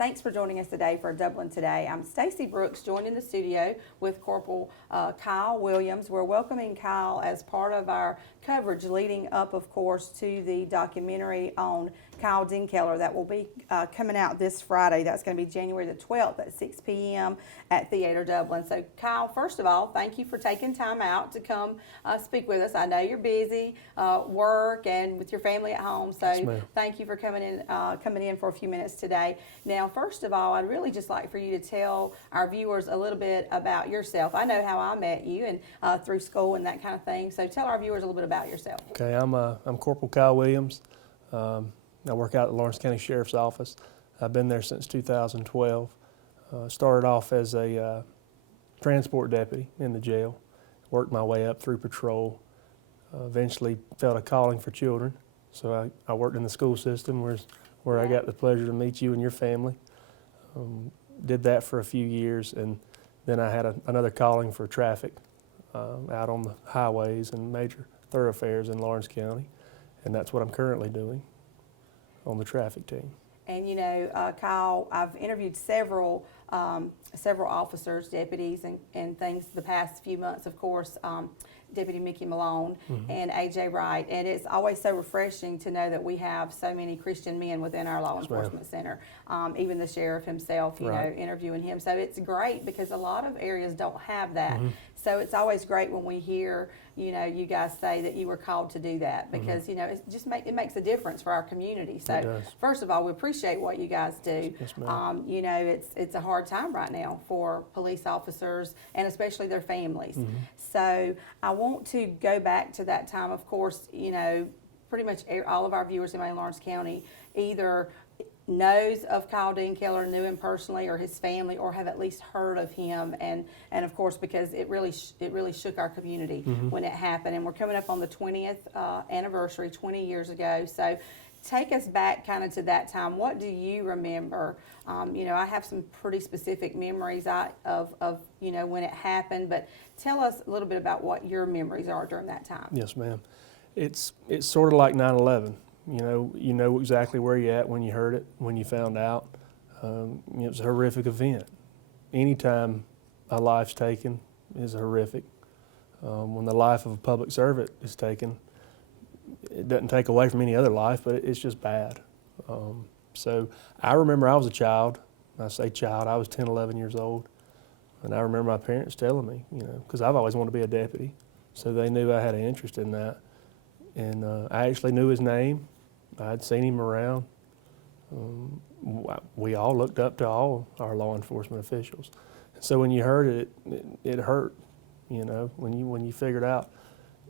Thanks for joining us today for Dublin Today. I'm Stacy Brooks, joined in the studio with Corporal Kyle Williams. We're welcoming Kyle as part of our coverage leading up, of course, to the documentary on Kyle Dinkheller that will be coming out this Friday. That's going to be January the 12th at 6 p.m. at Theater Dublin. So, Kyle, first of all, thank you for taking time out to come speak with us. I know you're busy, work and with your family at home, so Yes, thank you for coming in for a few minutes today. Now, first of all, I'd really just like for you to tell our viewers a little bit about yourself. I know how I met you and through school and that kind of thing, so tell our viewers a little bit about yourself. Okay, I'm Corporal Kyle Williams. I work out at the Lawrence County Sheriff's Office. I've been there since 2012. Started off as a transport deputy in the jail, worked my way up through patrol, eventually felt a calling for children. So I worked in the school system where I got the pleasure to meet you and your family. Did that for a few years, and then I had another calling for traffic out on the highways and major thoroughfares in Lawrence County, and that's what I'm currently doing on the traffic team. And you know, Kyle, I've interviewed several officers, deputies, and things the past few months, of course, Deputy Mickey Malone and AJ Wright, and it's always so refreshing to know that we have so many Christian men within our law enforcement center. Even the sheriff himself, you know, interviewing him. So it's great because a lot of areas don't have that. So it's always great when we hear, you know, you guys say that you were called to do that because, you know, it makes a difference for our community. So first of all, we appreciate what you guys do. Yes, ma'am. You know, it's a hard time right now for police officers and especially their families. So I want to go back to that time. Of course, you know, pretty much all of our viewers in Lawrence County either knows of Kyle Dinkheller, knew him personally, or his family, or have at least heard of him, and of course because it really shook our community when it happened, and we're coming up on the 20th anniversary, 20 years ago. So take us back kind of to that time. What do you remember? You know, I have some pretty specific memories of you know, when it happened, but tell us a little bit about what your memories are during that time. Yes, ma'am. It's sort of like 9/11. You know exactly where you're at when you heard it, when you found out. It was a horrific event. Anytime a life's taken is horrific. When the life of a public servant is taken, it doesn't take away from any other life, but it's just bad. So I remember I was a child. I say child, I was 10, 11 years old. And I remember my parents telling me, you know, because I've always wanted to be a deputy. So they knew I had an interest in that. And I actually knew his name. I'd seen him around. We all looked up to all our law enforcement officials. So when you heard it, it hurt, you know, when you figured out.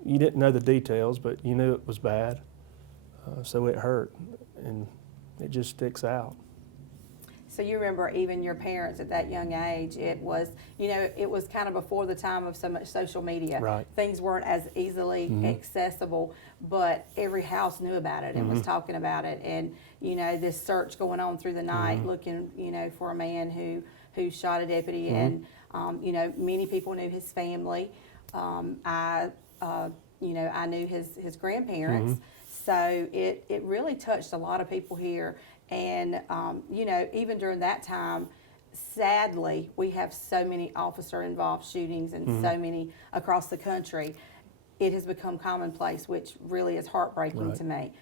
You didn't know the details, but you knew it was bad. So it hurt, and it just sticks out. So you remember even your parents at that young age, it was, you know, it was kind of before the time of so much social media. Right. Things weren't as easily accessible, but every house knew about it and was talking about it. And, you know, this search going on through the night looking, you know, for a man who shot a deputy. And, you know, many people knew his family. You know, I knew his grandparents. So it really touched a lot of people here. And, you know, even during that time, sadly, we have so many officer-involved shootings and so many across the country. It has become commonplace, which really is heartbreaking to me.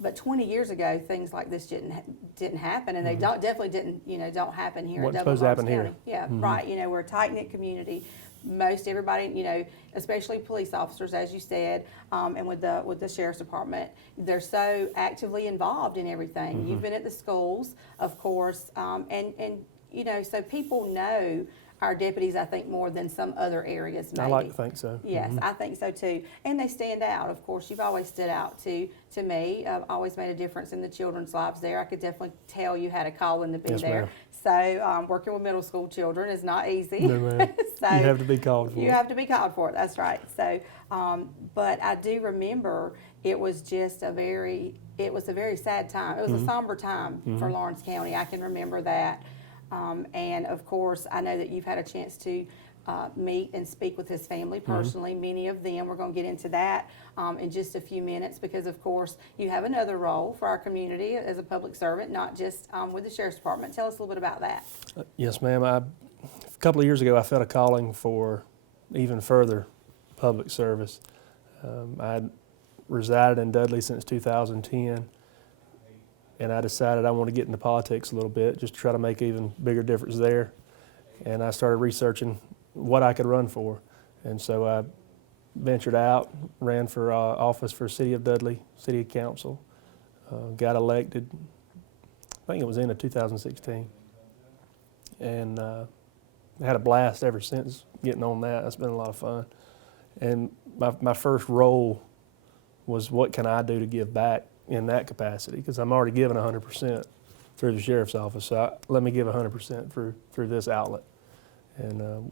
But 20 years ago, things like this didn't happen, and they definitely didn't, you know, don't happen here in Dublin, Lawrence County. Yeah, right. You know, we're a tight-knit community. Most everybody, you know, especially police officers, as you said, and with the sheriff's department, they're so actively involved in everything. You've been at the schools, of course, and you know, so people know our deputies, I think, more than some other areas maybe. I like to think so. Yes, I think so too. And they stand out, of course. You've always stood out to me. I've always made a difference in the children's lives there. I could definitely tell you had a calling to be there. So working with middle school children is not easy. No, ma'am. So you have to be called for it. You have to be called for it, that's right. So, but I do remember it was just a very sad time. It was a somber time for Lawrence County. I can remember that. And of course, I know that you've had a chance to meet and speak with his family personally. Many of them, we're going to get into that in just a few minutes, because of course you have another role for our community as a public servant, not just with the Sheriff's Department. Tell us a little bit about that. Yes, ma'am. A couple of years ago, I felt a calling for even further public service. I resided in Dudley since 2010, and I decided I want to get into politics a little bit, just to try to make an even bigger difference there. And I started researching what I could run for. And so I ventured out, ran for office for City of Dudley, City Council, got elected, I think it was in 2016. And had a blast ever since getting on that. It's been a lot of fun. And my first role was, what can I do to give back in that capacity? Because I'm already giving 100% through the Sheriff's Office, so let me give 100% through this outlet. And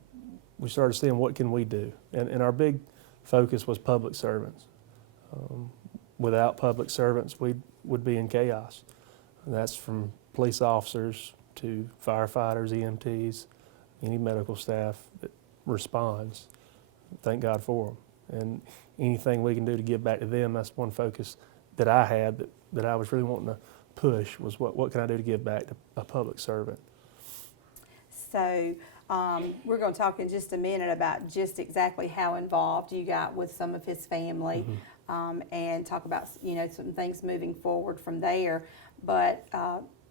we started seeing what can we do. And our big focus was public servants. Without public servants, we would be in chaos. And that's from police officers to firefighters, EMTs, any medical staff that responds. Thank God for them. And anything we can do to give back to them, that's one focus that I had that I was really wanting to push, was what can I do to give back to a public servant. So we're going to talk in just a minute about just exactly how involved you got with some of his family, and talk about, you know, some things moving forward from there. But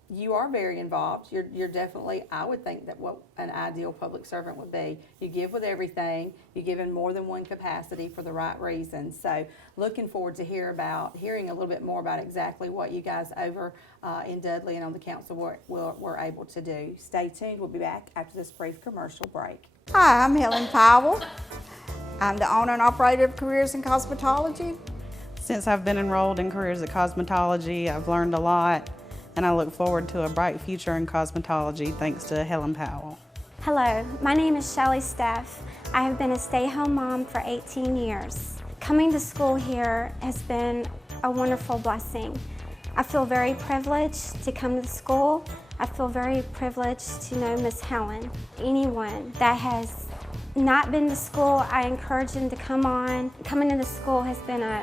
you are very involved. You're definitely, I would think, that what an ideal public servant would be. You give with everything. You give in more than one capacity for the right reasons. So looking forward to hearing a little bit more about exactly what you guys over in Dudley and on the council were able to do. Stay tuned. We'll be back after this brief commercial break. Hi, I'm Helen Powell. I'm the owner and operator of Careers in Cosmetology. Since I've been enrolled in Careers in Cosmetology, I've learned a lot, and I look forward to a bright future in cosmetology thanks to Helen Powell. Hello, my name is Shelly Steff. I have been a stay-home mom for 18 years. Coming to school here has been a wonderful blessing. I feel very privileged to come to the school. I feel very privileged to know Miss Helen. Anyone that has not been to school, I encourage them to come on. Coming to the school has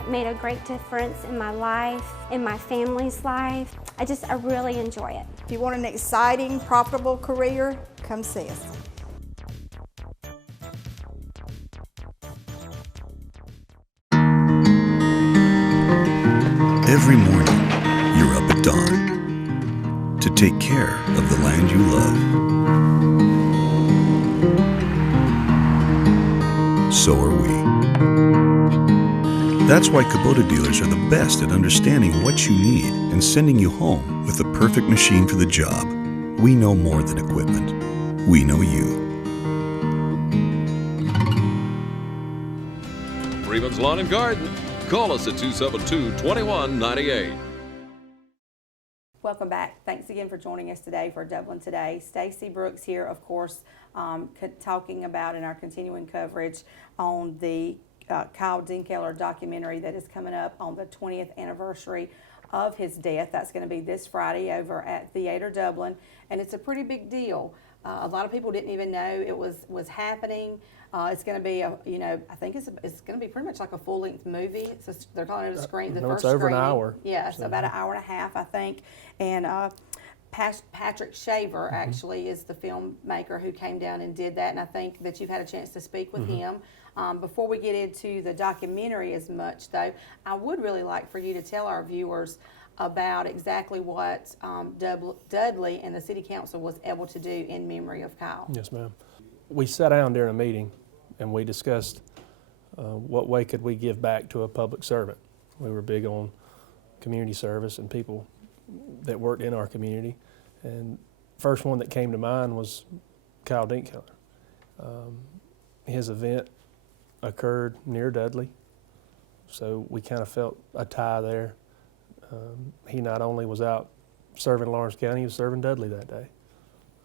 made a great difference in my life, in my family's life. I really enjoy it. If you want an exciting, profitable career, come see us. Every morning, you're up at dawn to take care of the land you love. So are we. That's why Kubota dealers are the best at understanding what you need and sending you home with the perfect machine for the job. We know more than equipment. We know you. Freeman's Lawn and Garden. Call us at 272-2198. Welcome back. Thanks again for joining us today for Dublin Today. Stacey Brooks here, of course, talking about in our continuing coverage on the Kyle Dinkheller documentary that is coming up on the 20th anniversary of his death. That's going to be this Friday over at Theatre Dublin, and it's a pretty big deal. A lot of people didn't even know it was happening. It's going to be I think it's going to be pretty much like a full-length movie. They're calling it a screen. The first it's over screening. an hour. Yeah, so about an hour and a half, I think. And Patrick Shaver actually is the filmmaker who came down and did that, and I think that you've had a chance to speak with him. Before we get into the documentary as much, though, I would really like for you to tell our viewers about exactly what Dudley and the City Council was able to do in memory of Kyle. Yes, ma'am. We sat down during a meeting and we discussed what way could we give back to a public servant. We were big on community service and people that worked in our community. And first one that came to mind was Kyle Dinkheller. His event occurred near Dudley, so we kind of felt a tie there. He not only was out serving Lawrence County, he was serving Dudley that day.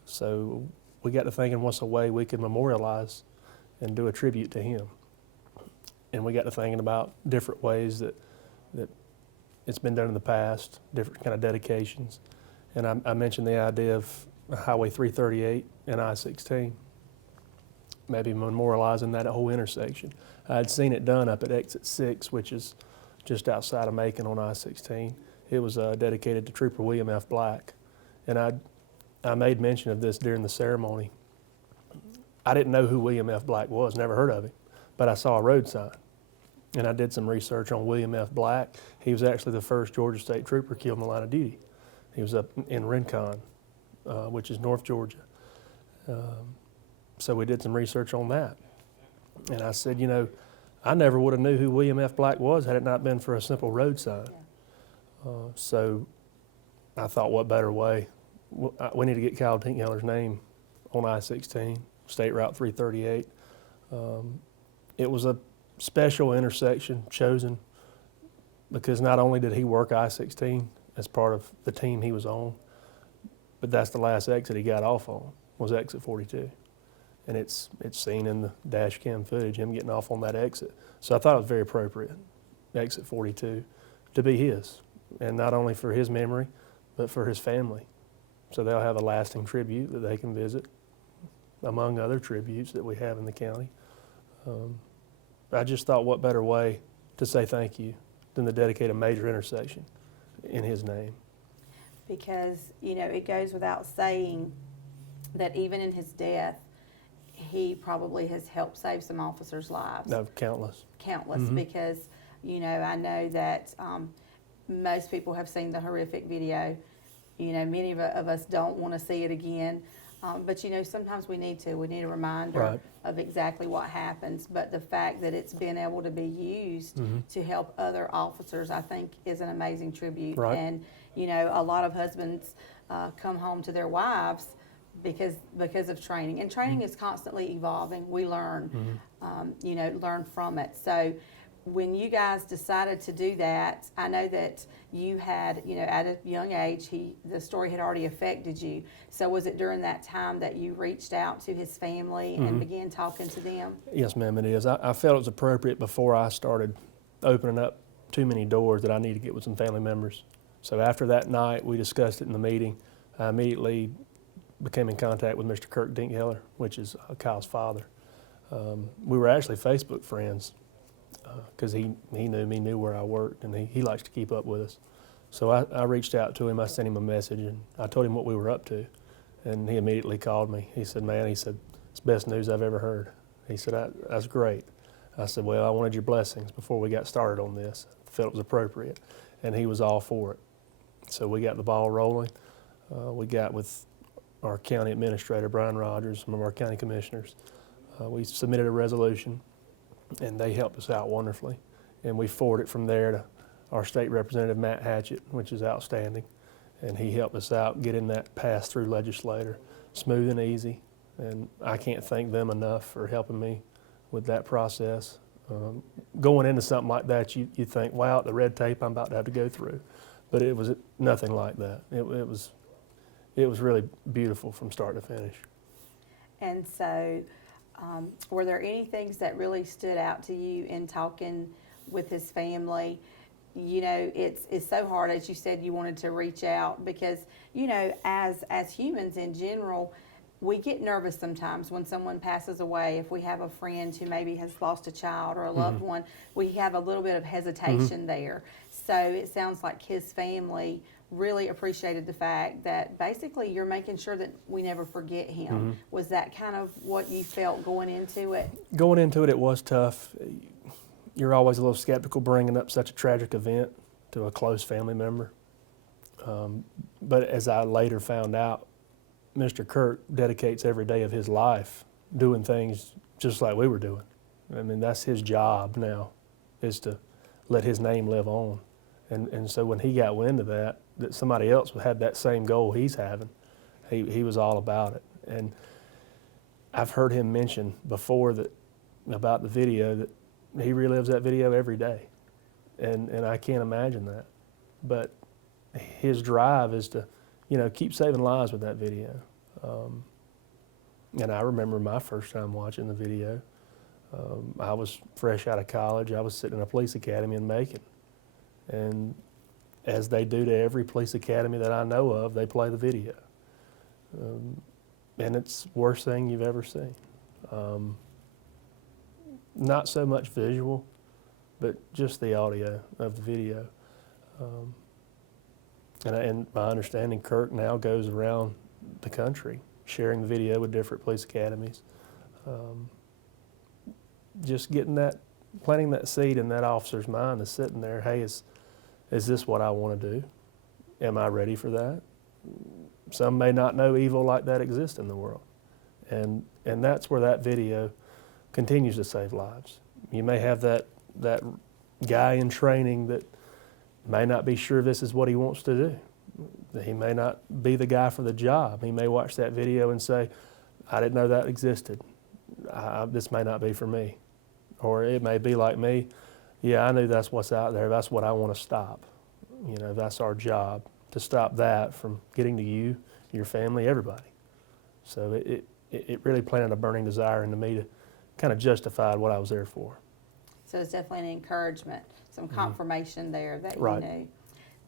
So we got to thinking, what's a way we could memorialize and do a tribute to him? And we got to thinking about different ways that it's been done in the past, different kind of dedications. And I mentioned the idea of Highway 338 and I-16. maybe memorializing that whole intersection. I had seen it done up at exit 6, which is just outside of Macon on I-16. It was dedicated to Trooper William F. Black. And I made mention of this during the ceremony. I didn't know who William F. Black was, never heard of him, but I saw a road sign. And I did some research on William F. Black. He was actually the first Georgia State Trooper killed in the line of duty. He was up in Rincon, which is North Georgia. So we did some research on that. And I said, you know, I never would have knew who William F. Black was had it not been for a simple road sign. So I thought, what better way? We need to get Kyle Dinkheller's name on I-16, State Route 338. It was a special intersection chosen because not only did he work I-16 as part of the team he was on, but that's the last exit he got off on, was exit 42. And it's seen in the dash cam footage, him getting off on that exit. So I thought it was very appropriate, exit 42, to be his. And not only for his memory, but for his family. So they'll have a lasting tribute that they can visit, among other tributes that we have in the county. I just thought, what better way to say thank you than to dedicate a major intersection in his name. Because, you know, it goes without saying that even in his death, he probably has helped save some officers' lives. No, countless. Countless, because, you know, I know that most people have seen the horrific video. You know, many of us don't want to see it again. But, you know, sometimes we need to. We need a reminder of exactly what happens. But the fact that it's been able to be used to help other officers, I think, is an amazing tribute. Right. And, you know, a lot of husbands come home to their wives because of training. And training is constantly evolving. We learn, you know, learn from it. So when you guys decided to do that, I know that you had, you know, at a young age, the story had already affected you. So was it during that time that you reached out to his family and began talking to them? Yes, ma'am, it is. I felt it was appropriate before I started opening up too many doors that I need to get with some family members. So after that night, we discussed it in the meeting. I immediately became in contact with Mr. Kirk Dinkheller, which is Kyle's father. We were actually Facebook friends because he knew me, knew where I worked, and he likes to keep up with us. So I reached out to him, I sent him a message, and I told him what we were up to. And he immediately called me. He said, man, he said, it's the best news I've ever heard. He said, that's great. I said, well, I wanted your blessings before we got started on this. I felt it was appropriate. And he was all for it. So we got the ball rolling. We got with our county administrator, Brian Rogers, some of our county commissioners. We submitted a resolution, and they helped us out wonderfully. And we forwarded it from there to our state representative, Matt Hatchett, which is outstanding. And he helped us out getting that passed through legislature, smooth and easy. And I can't thank them enough for helping me with that process. Going into something like that, you think, wow, the red tape I'm about to have to go through. But it was nothing like that. It was really beautiful from start to finish. And so, were there any things that really stood out to you in talking with his family? You know, it's so hard, as you said, you wanted to reach out because, you know, as humans in general, we get nervous sometimes when someone passes away. If we have a friend who maybe has lost a child or a loved one, we have a little bit of hesitation there. So it sounds like his family really appreciated the fact that basically you're making sure that we never forget him. Was that kind of what you felt going into it? Going into it, it was tough. You're always a little skeptical bringing up such a tragic event to a close family member. But as I later found out, Mr. Kirk dedicates every day of his life doing things just like we were doing. I mean, that's his job now, is to let his name live on. And so when he got wind of that somebody else had that same goal he's having, he was all about it. And I've heard him mention before about the video that he relives that video every day. And I can't imagine that. But his drive is to, you know, keep saving lives with that video. And I remember my first time watching the video. I was fresh out of college. I was sitting in a police academy in Macon. And as they do to every police academy that I know of, they play the video. And it's the worst thing you've ever seen. Not so much visual, but just the audio of the video. And my understanding, Kirk now goes around the country sharing the video with different police academies. Just planting that seed in that officer's mind is sitting there, hey, is this what I want to do? Am I ready for that? Some may not know evil like that exists in the world. And that's where that video continues to save lives. You may have that guy in training that may not be sure this is what he wants to do. He may not be the guy for the job. He may watch that video and say, I didn't know that existed. This may not be for me. Or it may be like me, yeah, I knew that's what's out there. That's what I want to stop. You know, that's our job, to stop that from getting to you, your family, everybody. So it really planted a burning desire into me to kind of justify what I was there for. So it's definitely an encouragement, some confirmation there that Right. you knew.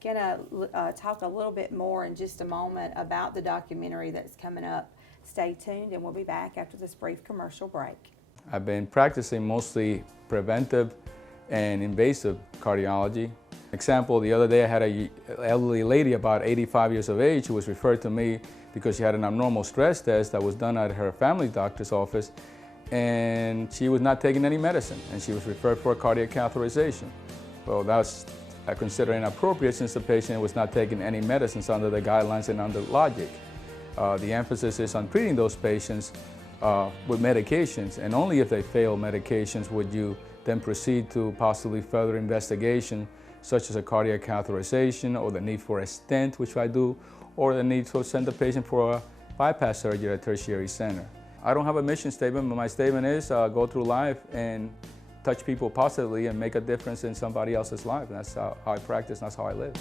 Gonna talk a little bit more in just a moment about the documentary that's coming up. Stay tuned, and we'll be back after this brief commercial break. I've been practicing mostly preventive and invasive cardiology. Example, the other day I had an elderly lady about 85 years of age who was referred to me because she had an abnormal stress test that was done at her family doctor's office, and she was not taking any medicine, and she was referred for a cardiac catheterization. Well, that's I consider inappropriate since the patient was not taking any medicines under the guidelines and under logic. The emphasis is on treating those patients with medications, and only if they fail medications would you then proceed to possibly further investigation, such as a cardiac catheterization or the need for a stent, which I do, or the need to send the patient for a bypass surgery at a tertiary center. I don't have a mission statement, but my statement is go through life and touch people positively and make a difference in somebody else's life. And that's how I practice, and that's how I live.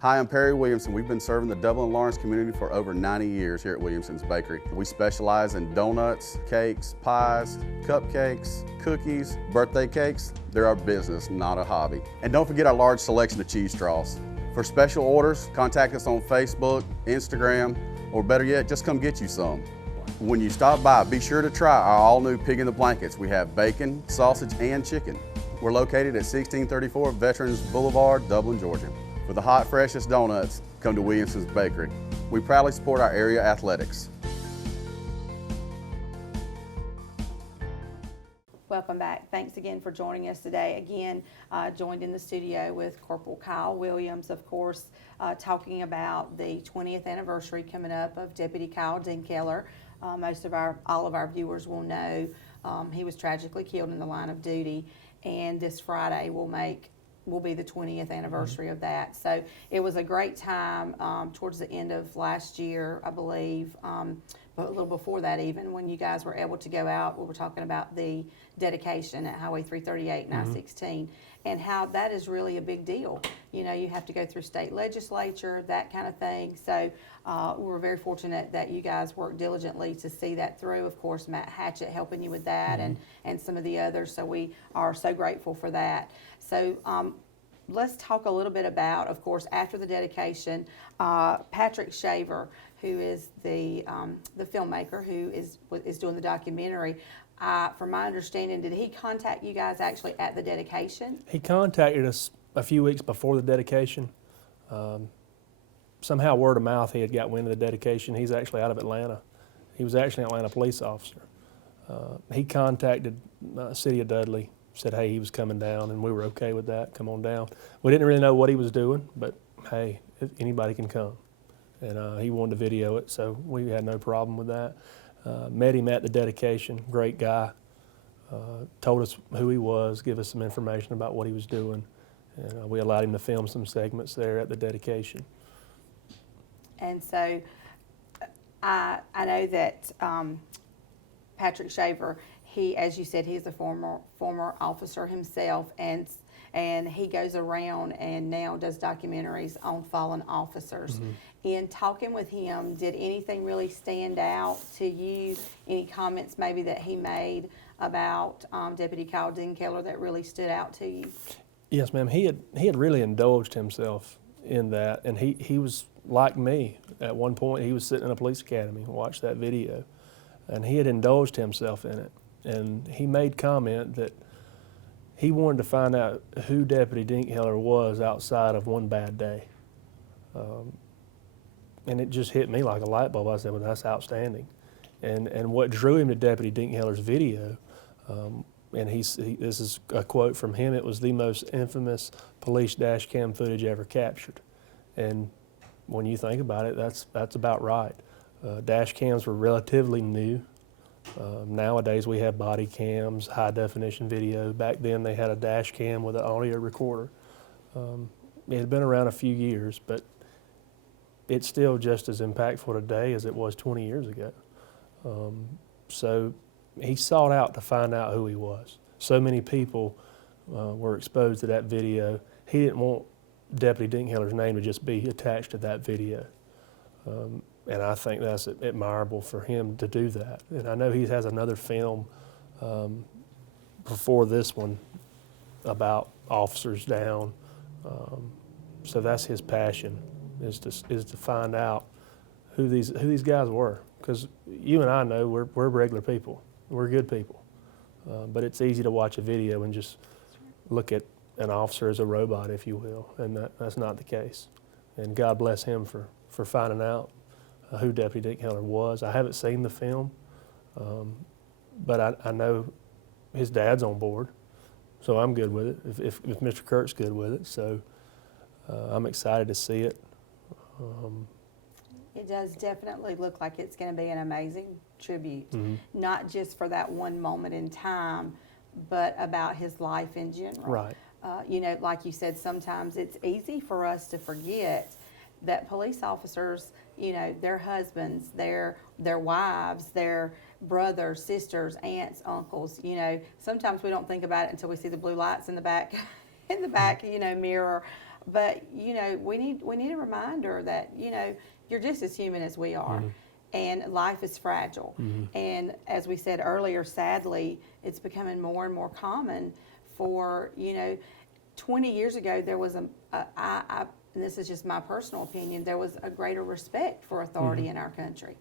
Hi, I'm Perry Williamson. We've been serving the Dublin Lawrence community for over 90 years here at Williamson's Bakery. We specialize in donuts, cakes, pies, cupcakes, cookies, birthday cakes. They're our business, not a hobby. And don't forget our large selection of cheese straws. For special orders, contact us on Facebook, Instagram, or better yet, just come get you some. When you stop by, be sure to try our all-new Pig in the Blankets. We have bacon, sausage, and chicken. We're located at 1634 Veterans Boulevard, Dublin, Georgia. For the hot, freshest donuts, come to Williamson's Bakery. We proudly support our area athletics. Welcome back. Thanks again for joining us today. Again, joined in the studio with Corporal Kyle Williams, of course, talking about the 20th anniversary coming up of Deputy Kyle Dinkheller. All of our viewers will know he was tragically killed in the line of duty, and this Friday will be the 20th anniversary of that. So it was a great time towards the end of last year, I believe, but a little before that even, when you guys were able to go out. We were talking about the dedication at Highway 338 and I-16, and how that is really a big deal. You know, you have to go through state legislature, that kind of thing. So we were very fortunate that you guys worked diligently to see that through. Of course, Matt Hatchett helping you with that, and some of the others. So we are so grateful for that. So let's talk a little bit about, of course, after the dedication, Patrick Shaver, who is the filmmaker who is doing the documentary. From my understanding, did he contact you guys actually at the dedication? He contacted us a few weeks before the dedication. Somehow, word of mouth, he had got wind of the dedication. He's actually out of Atlanta. He was actually an Atlanta police officer. He contacted the city of Dudley, said, hey, he was coming down, and we were okay with that. Come on down. We didn't really know what he was doing, but hey, anybody can come. And he wanted to video it, so we had no problem with that. Met him at the dedication, great guy. Told us who he was, give us some information about what he was doing, and we allowed him to film some segments there at the dedication. And so I know that Patrick Shaver, he, as you said, he's a former officer himself, and he goes around and now does documentaries on fallen officers. In talking with him, did anything really stand out to you? Any comments maybe that he made about Deputy Kyle Dinkheller that really stood out to you? Yes, ma'am. He had really indulged himself in that, and he was like me. At one point, he was sitting in a police academy and watched that video, and he had indulged himself in it. And he made comment that he wanted to find out who Deputy Dinkheller was outside of one bad day. And it just hit me like a light bulb. I said, well, that's outstanding. And what drew him to Deputy Dinkheller's video, and this is a quote from him, it was the most infamous police dash cam footage ever captured. And when you think about it, that's about right. Dash cams were relatively new. Nowadays we have body cams, high definition video. Back then they had a dash cam with an audio recorder. It had been around a few years, but it's still just as impactful today as it was 20 years ago. So he sought out to find out who he was. So many people were exposed to that video. He didn't want Deputy Dinkheller's name to just be attached to that video. And I think that's admirable for him to do that. And I know he has another film before this one about officers down. So that's his passion, is to find out who these guys were. Because you and I know we're regular people. We're good people. But it's easy to watch a video and just look at an officer as a robot, if you will, and that's not the case. And God bless him for finding out who Deputy Dinkheller was. I haven't seen the film, but I know his dad's on board, so I'm good with it, if Mr. Kirk's good with it. So I'm excited to see it. It does definitely look like it's going to be an amazing tribute, Mm-hmm. not just for that one moment in time, but about his life in general. Right. You know, like you said, sometimes it's easy for us to forget that police officers, you know, their husbands, their wives, their brothers, sisters, aunts, uncles, you know, sometimes we don't think about it until we see the blue lights in the back, you know, mirror. But, you know, we need a reminder that, you know, you're just as human as we are. Mm-hmm. And life is fragile. Mm-hmm. And as we said earlier, sadly, it's becoming more and more common for, you know, 20 years ago, there was and this is just my personal opinion, there was a greater respect for authority mm-hmm. in our country.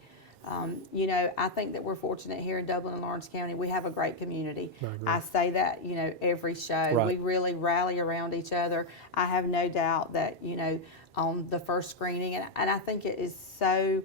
You know, I think that we're fortunate here in Dublin and Lawrence County. We have a great community. I say that, you know, every show. Right. We really rally around each other. I have no doubt that, you know, on the first screening, and I think it is so,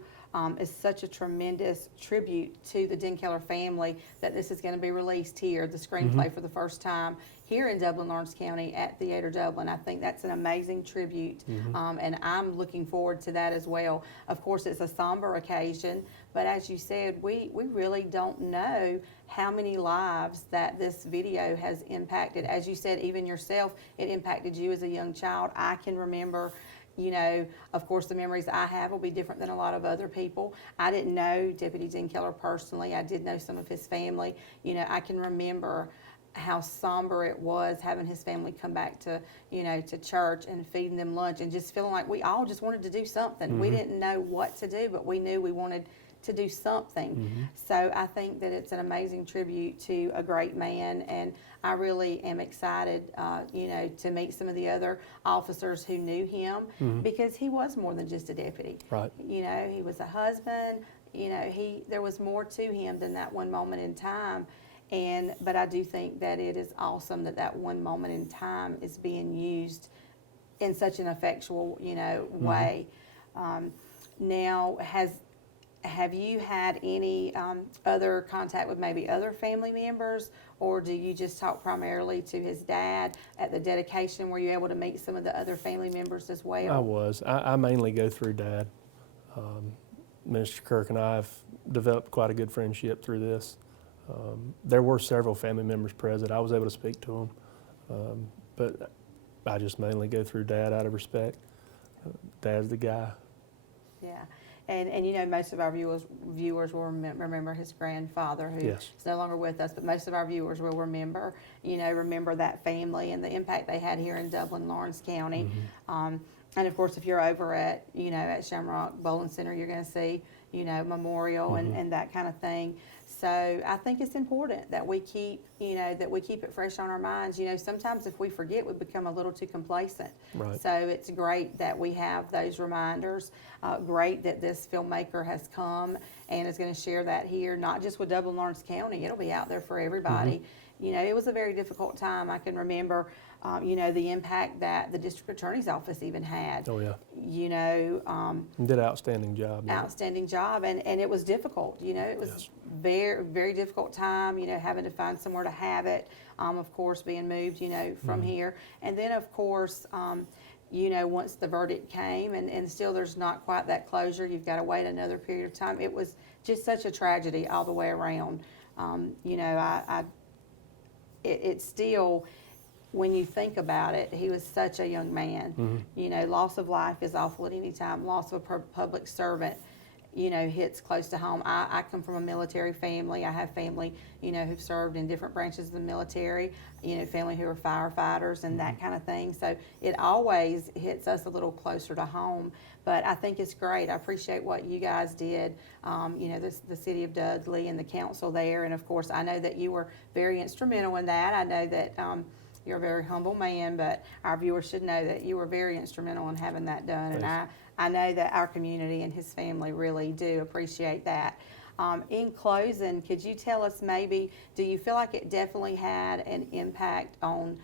is such a tremendous tribute to the Dinkheller family that this is going to be released here, the screenplay mm-hmm. for the first time here in Dublin, Lawrence County at Theater Dublin. I think that's an amazing tribute, mm-hmm. And I'm looking forward to that as well. Of course, it's a somber occasion, but as you said, we really don't know how many lives that this video has impacted. As you said, even yourself, it impacted you as a young child. I can remember, you know, of course, the memories I have will be different than a lot of other people. I didn't know Deputy Dinkheller personally. I did know some of his family. You know, I can remember how somber it was having his family come back to, you know, to church and feeding them lunch and just feeling like we all just wanted to do something. Mm-hmm. We didn't know what to do, but we knew we wanted to do something. Mm-hmm. So I think that it's an amazing tribute to a great man, and I really am excited, you know, to meet some of the other officers who knew him mm-hmm. because he was more than just a deputy. Right. You know, he was a husband. You know, there was more to him than that one moment in time. But I do think that it is awesome that one moment in time is being used in such an effectual, you know, way. Mm-hmm. Now, have you had any other contact with maybe other family members, or do you just talk primarily to his dad at the dedication? Were you able to meet some of the other family members as well? I was. I mainly go through Dad. Mr. Kirk and I have developed quite a good friendship through this. There were several family members present. I was able to speak to them, but I just mainly go through Dad out of respect. Dad's the guy. Yeah. And you know, most of our viewers will remember his grandfather, who yes. is no longer with us, but most of our viewers will remember that family and the impact they had here in Dublin, Lawrence County. Mm-hmm. And of course, if you're over at, you know, at Shamrock Bowling Center, you're going to see, memorial and that kind of thing. So I think it's important that we keep, it fresh on our minds. Sometimes if we forget, we become a little too complacent. Right. So it's great that we have those reminders. Great that this filmmaker has come and is going to share that here, not just with Dublin Lawrence County. It'll be out there for everybody. It was a very difficult time. I can remember, the impact that the district attorney's office even had. Oh, yeah. Did an outstanding job. Outstanding job, and it was difficult. It was very, very difficult time, having to find somewhere to have it, of course, being moved, from here. And then, of course, once the verdict came, and still there's not quite that closure, you've got to wait another period of time. It was just such a tragedy all the way around. It's still, when you think about it, he was such a young man. Loss of life is awful at any time. Loss of a public servant, hits close to home. I come from a military family. I have family, who've served in different branches of the military, family who are firefighters and that kind of thing. So it always hits us a little closer to home. But I think it's great. I appreciate what you guys did, the city of Dudley and the council there. And of course, I know that you were very instrumental in that. I know that you're a very humble man, but our viewers should know that you were very instrumental in having that done. Thanks. And I know that our community and his family really do appreciate that. In closing, could you tell us maybe, do you feel like it definitely had an impact on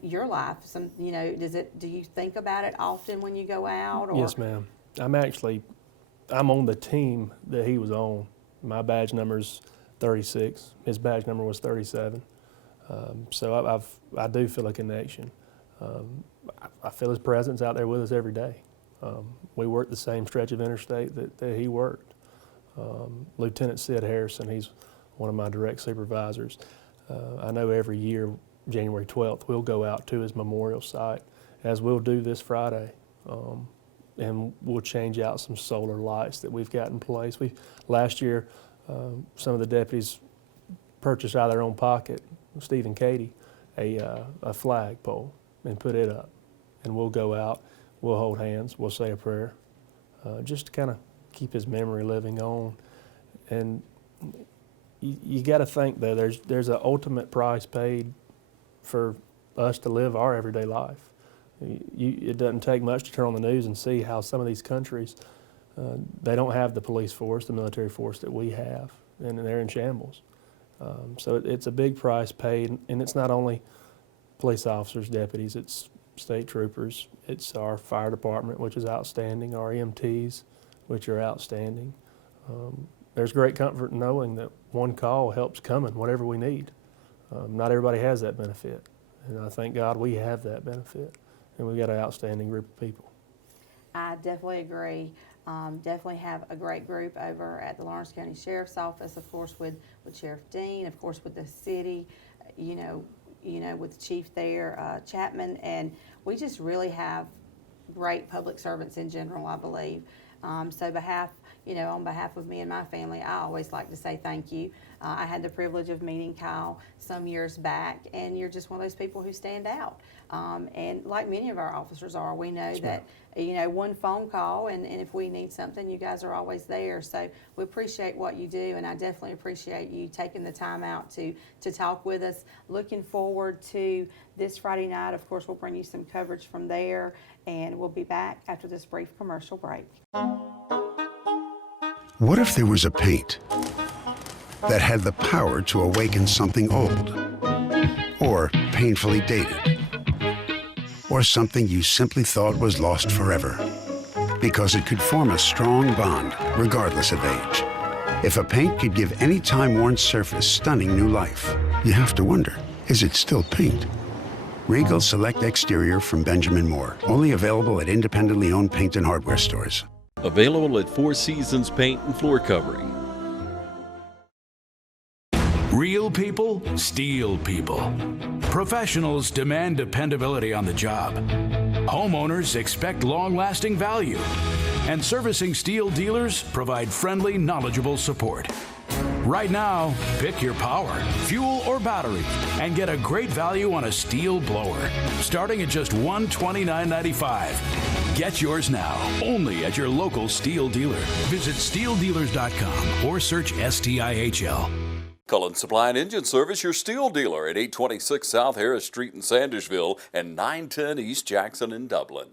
your life? Do you think about it often when you go out? Or? Yes, ma'am. I'm on the team that he was on. My badge number's 36. His badge number was 37. So I do feel a connection. I feel his presence out there with us every day. We work the same stretch of interstate that he worked. Lieutenant Sid Harrison, he's one of my direct supervisors. I know every year, January 12th, we'll go out to his memorial site, as we'll do this Friday. And we'll change out some solar lights that we've got in place. Last year, some of the deputies purchased out of their own pocket, Steve and Katie, a flagpole and put it up. And we'll go out, we'll hold hands, we'll say a prayer, just to kind of keep his memory living on. And you got to think, though, there's an ultimate price paid for us to live our everyday life. It doesn't take much to turn on the news and see how some of these countries, they don't have the police force, the military force that we have, and they're in shambles. So it's a big price paid, and it's not only police officers, deputies, it's state troopers, it's our fire department, which is outstanding, our EMTs, which are outstanding. There's great comfort in knowing that one call helps coming, whatever we need. Not everybody has that benefit, and I thank God we have that benefit, and we've got an outstanding group of people. I definitely agree. Definitely have a great group over at the Lawrence County Sheriff's Office, of course, with Sheriff Dean, of course, with the city, with the chief there, Chapman, and we just really have great public servants in general, I believe. So on behalf of me and my family, I always like to say thank you. I had the privilege of meeting Kyle some years back, and you're just one of those people who stand out. And like many of our officers are, we know that, one phone call, and if we need something, you guys are always there. So we appreciate what you do, and I definitely appreciate you taking the time out to talk with us. Looking forward to this Friday night. Of course, we'll bring you some coverage from there, and we'll be back after this brief commercial break. What if there was a paint that had the power to awaken something old, or painfully dated, or something you simply thought was lost forever, because it could form a strong bond regardless of age? If a paint could give any time-worn surface stunning new life, you have to wonder, is it still paint? Regal Select Exterior from Benjamin Moore, only available at independently owned paint and hardware stores. Available at Four Seasons Paint and Floor Covering. Real people, steel people. Professionals demand dependability on the job. Homeowners expect long-lasting value. And servicing steel dealers provide friendly, knowledgeable support. Right now, pick your power, fuel, or battery, and get a great value on a steel blower, starting at just $129.95. Get yours now, only at your local Steel dealer. Visit steeldealers.com or search STIHL. Cullen Supply and Engine Service, your Steel dealer at 826 South Harris Street in Sandersville and 910 East Jackson in Dublin.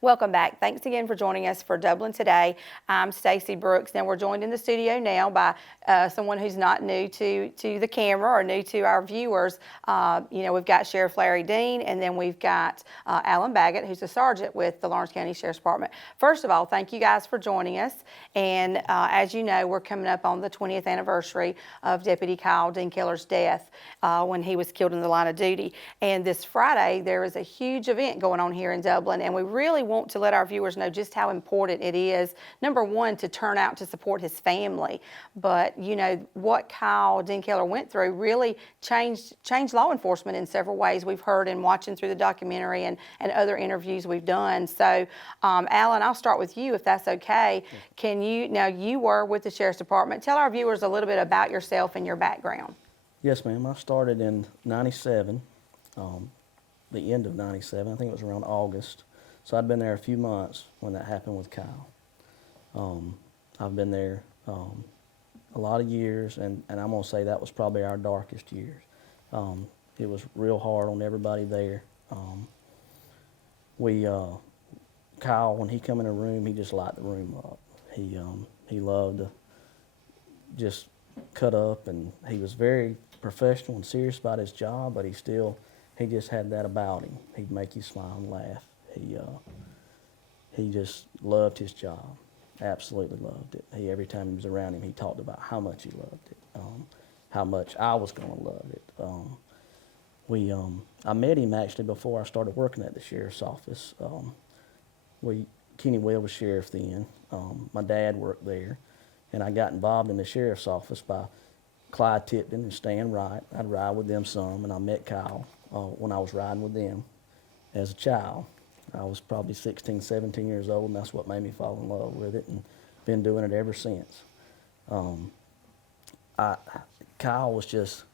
Welcome back. Thanks again for joining us for Dublin Today. I'm Stacey Brooks. Now we're joined in the studio now by someone who's not new to the camera or new to our viewers. We've got Sheriff Larry Dean, and then we've got Alan Baggett, who's a sergeant with the Lawrence County Sheriff's Department. First of all, thank you guys for joining us. And as you know, we're coming up on the 20th anniversary of Deputy Kyle Dinkheller's death when he was killed in the line of duty. And this Friday, there is a huge event going on here in Dublin, and we really want to let our viewers know just how important it is, number one, to turn out to support his family. But, you know, what Kyle Dinkheller went through really changed law enforcement in several ways. We've heard in watching through the documentary and other interviews we've done. So, Alan, I'll start with you, if that's okay. Now you were with the Sheriff's Department. Tell our viewers a little bit about yourself and your background. Yes, ma'am. I started in 97, the end of 97. I think it was around August. So I'd been there a few months when that happened with Kyle. I've been there a lot of years, and I'm going to say that was probably our darkest years. It was real hard on everybody there. Kyle, when he come in a room, he just light the room up. He loved to just cut up, and he was very professional and serious about his job, but he just had that about him. He'd make you smile and laugh. He just loved his job, absolutely loved it. Every time he was around him, he talked about how much he loved it, how much I was going to love it. I met him actually before I started working at the sheriff's office. Kenny Well was sheriff then. My dad worked there, and I got involved in the sheriff's office by Clyde Tipton and Stan Wright. I'd ride with them some, and I met Kyle when I was riding with them as a child. I was probably 16, 17 years old, and that's what made me fall in love with it, and been doing it ever since. Kyle was just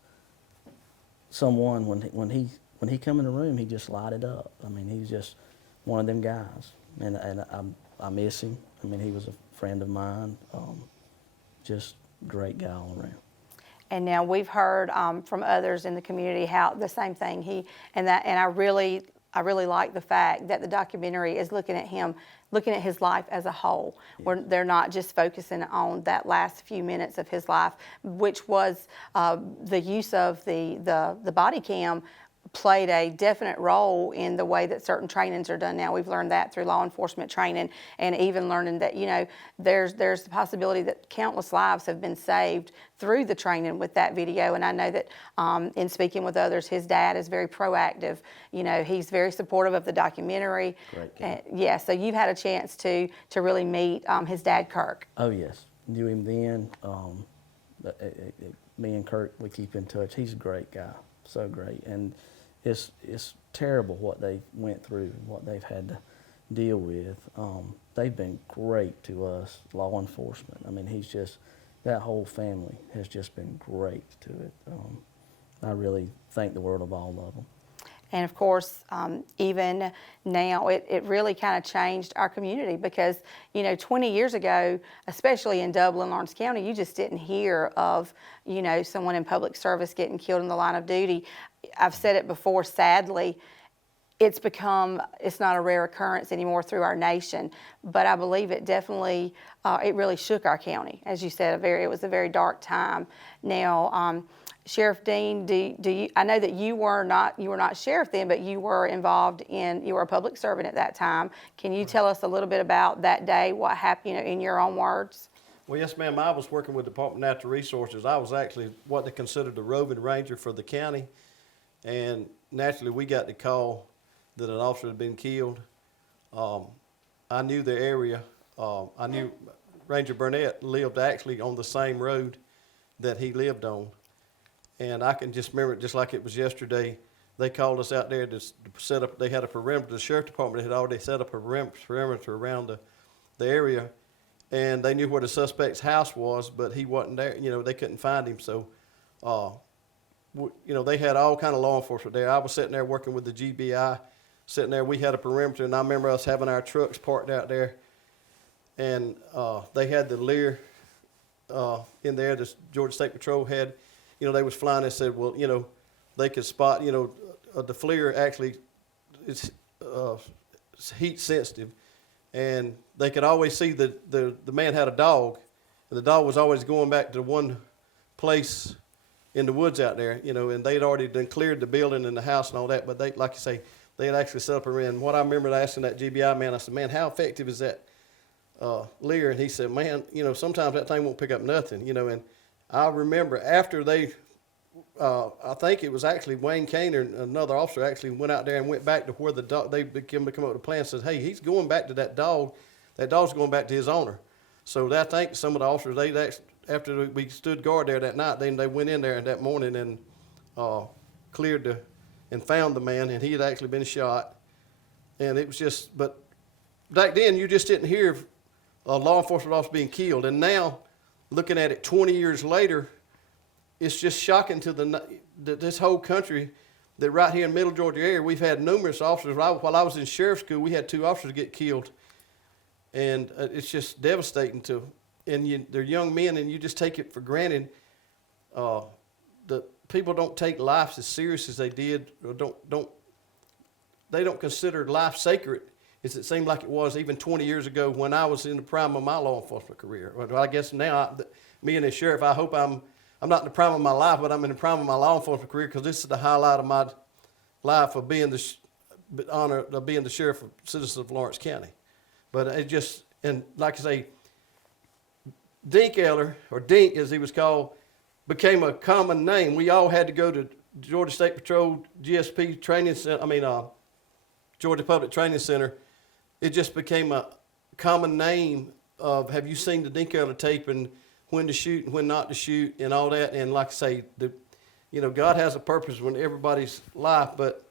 someone, when he come in the room, he just lighted up. I mean, he's just one of them guys, and I miss him. I mean, he was a friend of mine, just great guy all around. And now we've heard from others in the community how the same thing. I really like the fact that the documentary is looking at his life as a whole. Where they're not just focusing on that last few minutes of his life, which was the use of the body cam played a definite role in the way that certain trainings are done now. We've learned that through law enforcement training, and even learning that, you know, there's the possibility that countless lives have been saved through the training with that video. And I know that in speaking with others, his dad is very proactive. You know, he's very supportive of the documentary. Great. Yeah, so you've had a chance to really meet his dad, Kirk. Oh yes, knew him then. Me and Kirk, we keep in touch. He's a great guy, so great. And it's terrible what they went through, what they've had to deal with. They've been great to us, law enforcement. I mean, that whole family has just been great to it. I really think the world of all of them. And of course, even now, it really kind of changed our community because, you know, 20 years ago, especially in Dublin, Lawrence County, you just didn't hear of, you know, someone in public service getting killed in the line of duty. I've said it before, sadly, it's not a rare occurrence anymore through our nation, but I believe it definitely, it really shook our county. As you said, it was a very dark time. Now, Sheriff Dean, I know that you were not sheriff then, but you were you were a public servant at that time. Can you tell us a little bit about that day, what happened, you know, in your own words? Well, yes, ma'am. I was working with the Department of Natural Resources. I was actually what they considered the roving ranger for the county. And naturally, we got the call that an officer had been killed. I knew the area. I knew Ranger Burnett lived actually on the same road that he lived on. And I can just remember it just like it was yesterday. They called us out there to set up, they had a perimeter, the Sheriff Department had already set up a perimeter around the area. And they knew where the suspect's house was, but he wasn't there. You know, they couldn't find him. So, you know, they had all kind of law enforcement there. I was sitting there working with the GBI. sitting there. We had a perimeter, and I remember us having our trucks parked out there, and they had the Lear in there. The Georgia State Patrol had, they was flying. They said, well, they could spot, the FLIR actually is heat sensitive, and they could always see that the man had a dog, and the dog was always going back to one place in the woods out there, and they'd already done cleared the building and the house and all that, but they, like you say, they had actually set up a ring. What I remember asking that GBI man, I said, man, how effective is that Lear? And he said, man, sometimes that thing won't pick up nothing, and I remember after they, I think it was actually Wayne Kane or another officer actually went out there and went back to where the dog, they come up with a plan, says, hey, he's going back to that dog, that dog's going back to his owner. So I think some of the officers, they actually, after we stood guard there that night, then they went in there that morning and cleared and found the man, and he had actually been shot. And it was just, but back then you just didn't hear a law enforcement officer being killed. And now, looking at it 20 years later, it's just shocking to this whole country that right here in Middle Georgia area, we've had numerous officers. While I was in sheriff's school, we had 2 officers get killed. And it's just devastating they're young men, and you just take it for granted. The people don't take life as serious as they did, or they don't consider life sacred as it seemed like it was even 20 years ago when I was in the prime of my law enforcement career. Well, I guess now, me and the sheriff, I hope I'm not in the prime of my life, but I'm in the prime of my law enforcement career, because this is the highlight of my life of being the honor of being the sheriff of citizens of Lawrence County. But it just, and like I say, Dinkheller, or Dink as he was called, became a common name. We all had to go to Georgia State Patrol GSP training center, Georgia Public Training Center. It just became a common name of, have you seen the Dinkheller tape, and when to shoot and when not to shoot and all that. And like I say, God has a purpose in everybody's life, but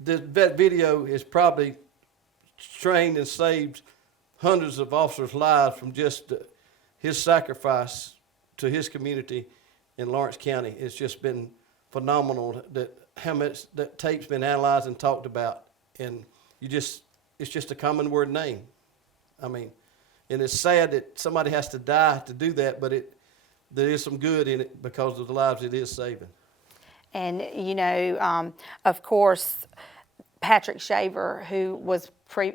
that video is probably trained and saved hundreds of officers' lives from just his sacrifice to his community in Lawrence County. It's just been phenomenal that how much that tape's been analyzed and talked about, and it's just a common word name. And it's sad that somebody has to die to do that, but there is some good in it because of the lives it is saving. And of course, Patrick Shaver, who was he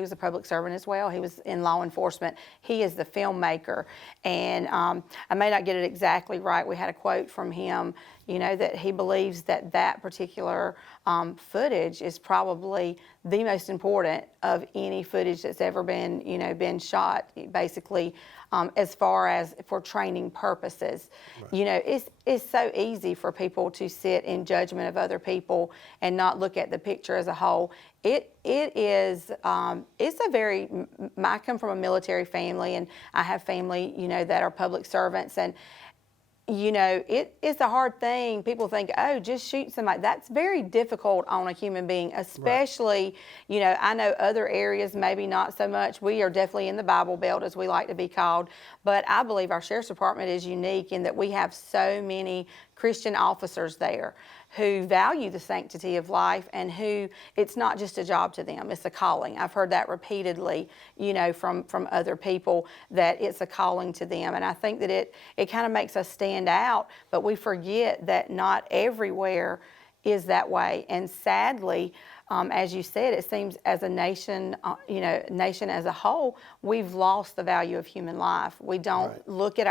was a public servant as well. He was in law enforcement. He is the filmmaker, and I may not get it exactly right. We had a quote from him, that he believes that particular footage is probably the most important of any footage that's ever been, been shot, basically, as far as for training purposes. Right. It's so easy for people to sit in judgment of other people and not look at the picture as a whole. It is, it's a very, I come from a military family, and I have family, that are public servants, and it's a hard thing. People think, oh, just shoot somebody. That's very difficult on a human being, especially, right. I know other areas, maybe not so much. We are definitely in the Bible Belt, as we like to be called, but I believe our sheriff's department is unique in that we have so many Christian officers there who value the sanctity of life, and who it's not just a job to them, it's a calling. I've heard that repeatedly, from other people, that it's a calling to them. And I think that it kind of makes us stand out, but we forget that not everywhere is that way. And sadly, as you said, it seems as a nation, nation as a whole, we've lost the value of human life. We don't right. look at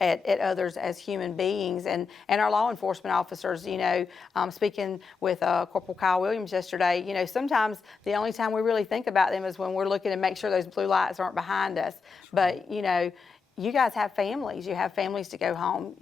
at others as human beings, and our law enforcement officers. Speaking with Corporal Kyle Williams yesterday, sometimes the only time we really think about them is when we're looking to make sure those blue lights aren't behind us. But you guys have families. You have families to go home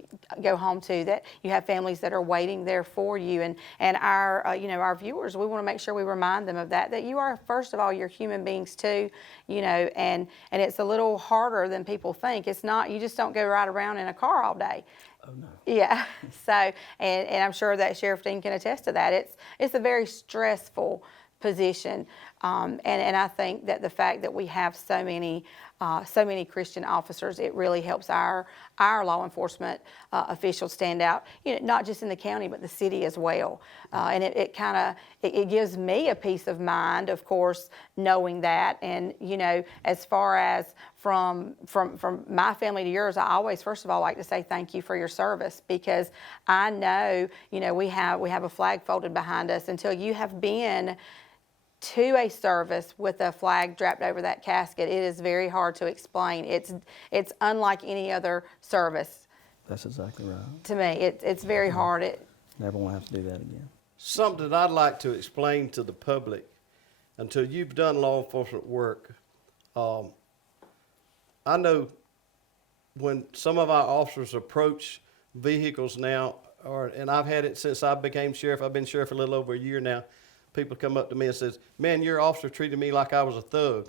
to. That you have families that are waiting there for you. And our our viewers, we want to make sure we remind them of that you are, first of all, you're human beings too. And it's a little harder than people think. It's not. You just don't go ride around in a car all day. Oh no. Yeah. So and I'm sure that Sheriff Dean can attest to that. It's a very stressful position. And I think that the fact that we have so many so many Christian officers. It really helps our law enforcement officials stand out, not just in the county, but the city as well. And it gives me a peace of mind, of course, knowing that. And, as far as from my family to yours, I always, first of all, like to say thank you for your service, because I know, we have a flag folded behind us. Until you have been to a service with a flag draped over that casket, it is very hard to explain. It's unlike any other service. That's exactly right. To me, it's very hard. Never want to have to do that again. Something that I'd like to explain to the public, until you've done law enforcement work, I know when some of our officers approach vehicles now, and I've had it since I became sheriff. I've been sheriff a little over a year now. People come up to me and says, "Man, your officer treated me like I was a thug."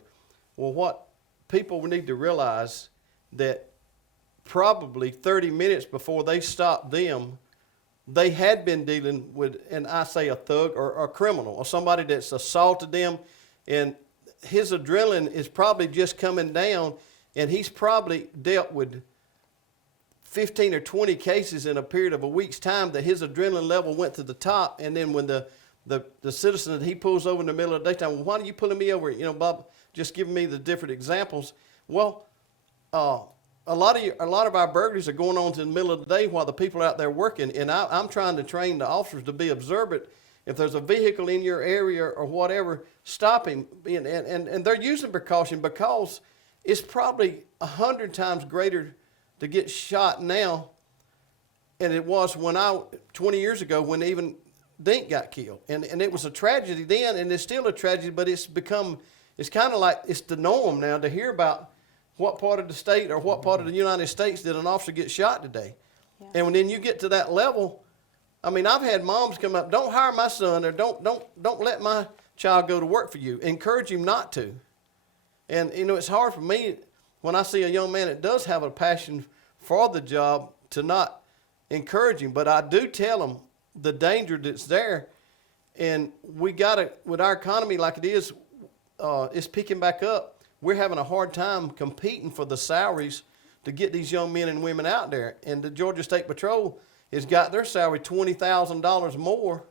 Well, what people need to realize, that probably 30 minutes before they stopped them, they had been dealing with, and I say a thug or a criminal or somebody that's assaulted them, and his adrenaline is probably just coming down, and he's probably dealt with 15 or 20 cases in a period of a week's time that his adrenaline level went to the top. And then when the citizen that he pulls over in the middle of the daytime, "Well, why are you pulling me over?" Bob just giving me the different examples. Well, a lot of our burglaries are going on in the middle of the day while the people are out there working, and I'm trying to train the officers to be observant. If there's a vehicle in your area or whatever, stop him. And they're using precaution, because it's probably 100 times greater to get shot now than it was 20 years ago when even Dink got killed. And it was a tragedy then, and it's still a tragedy, but it's kind of like it's the norm now to hear about what part of the state or what part of the United States did an officer get shot today. Yeah. And when then you get to that level, I mean, I've had moms come up, "Don't hire my son," or don't let my child go to work for you. Encourage him not to. And, it's hard for me when I see a young man that does have a passion for the job to not encourage him. But I do tell him the danger that's there. And we got to, with our economy like it is, it's picking back up. We're having a hard time competing for the salaries to get these young men and women out there. And the Georgia State Patrol has got their salary $20,000 more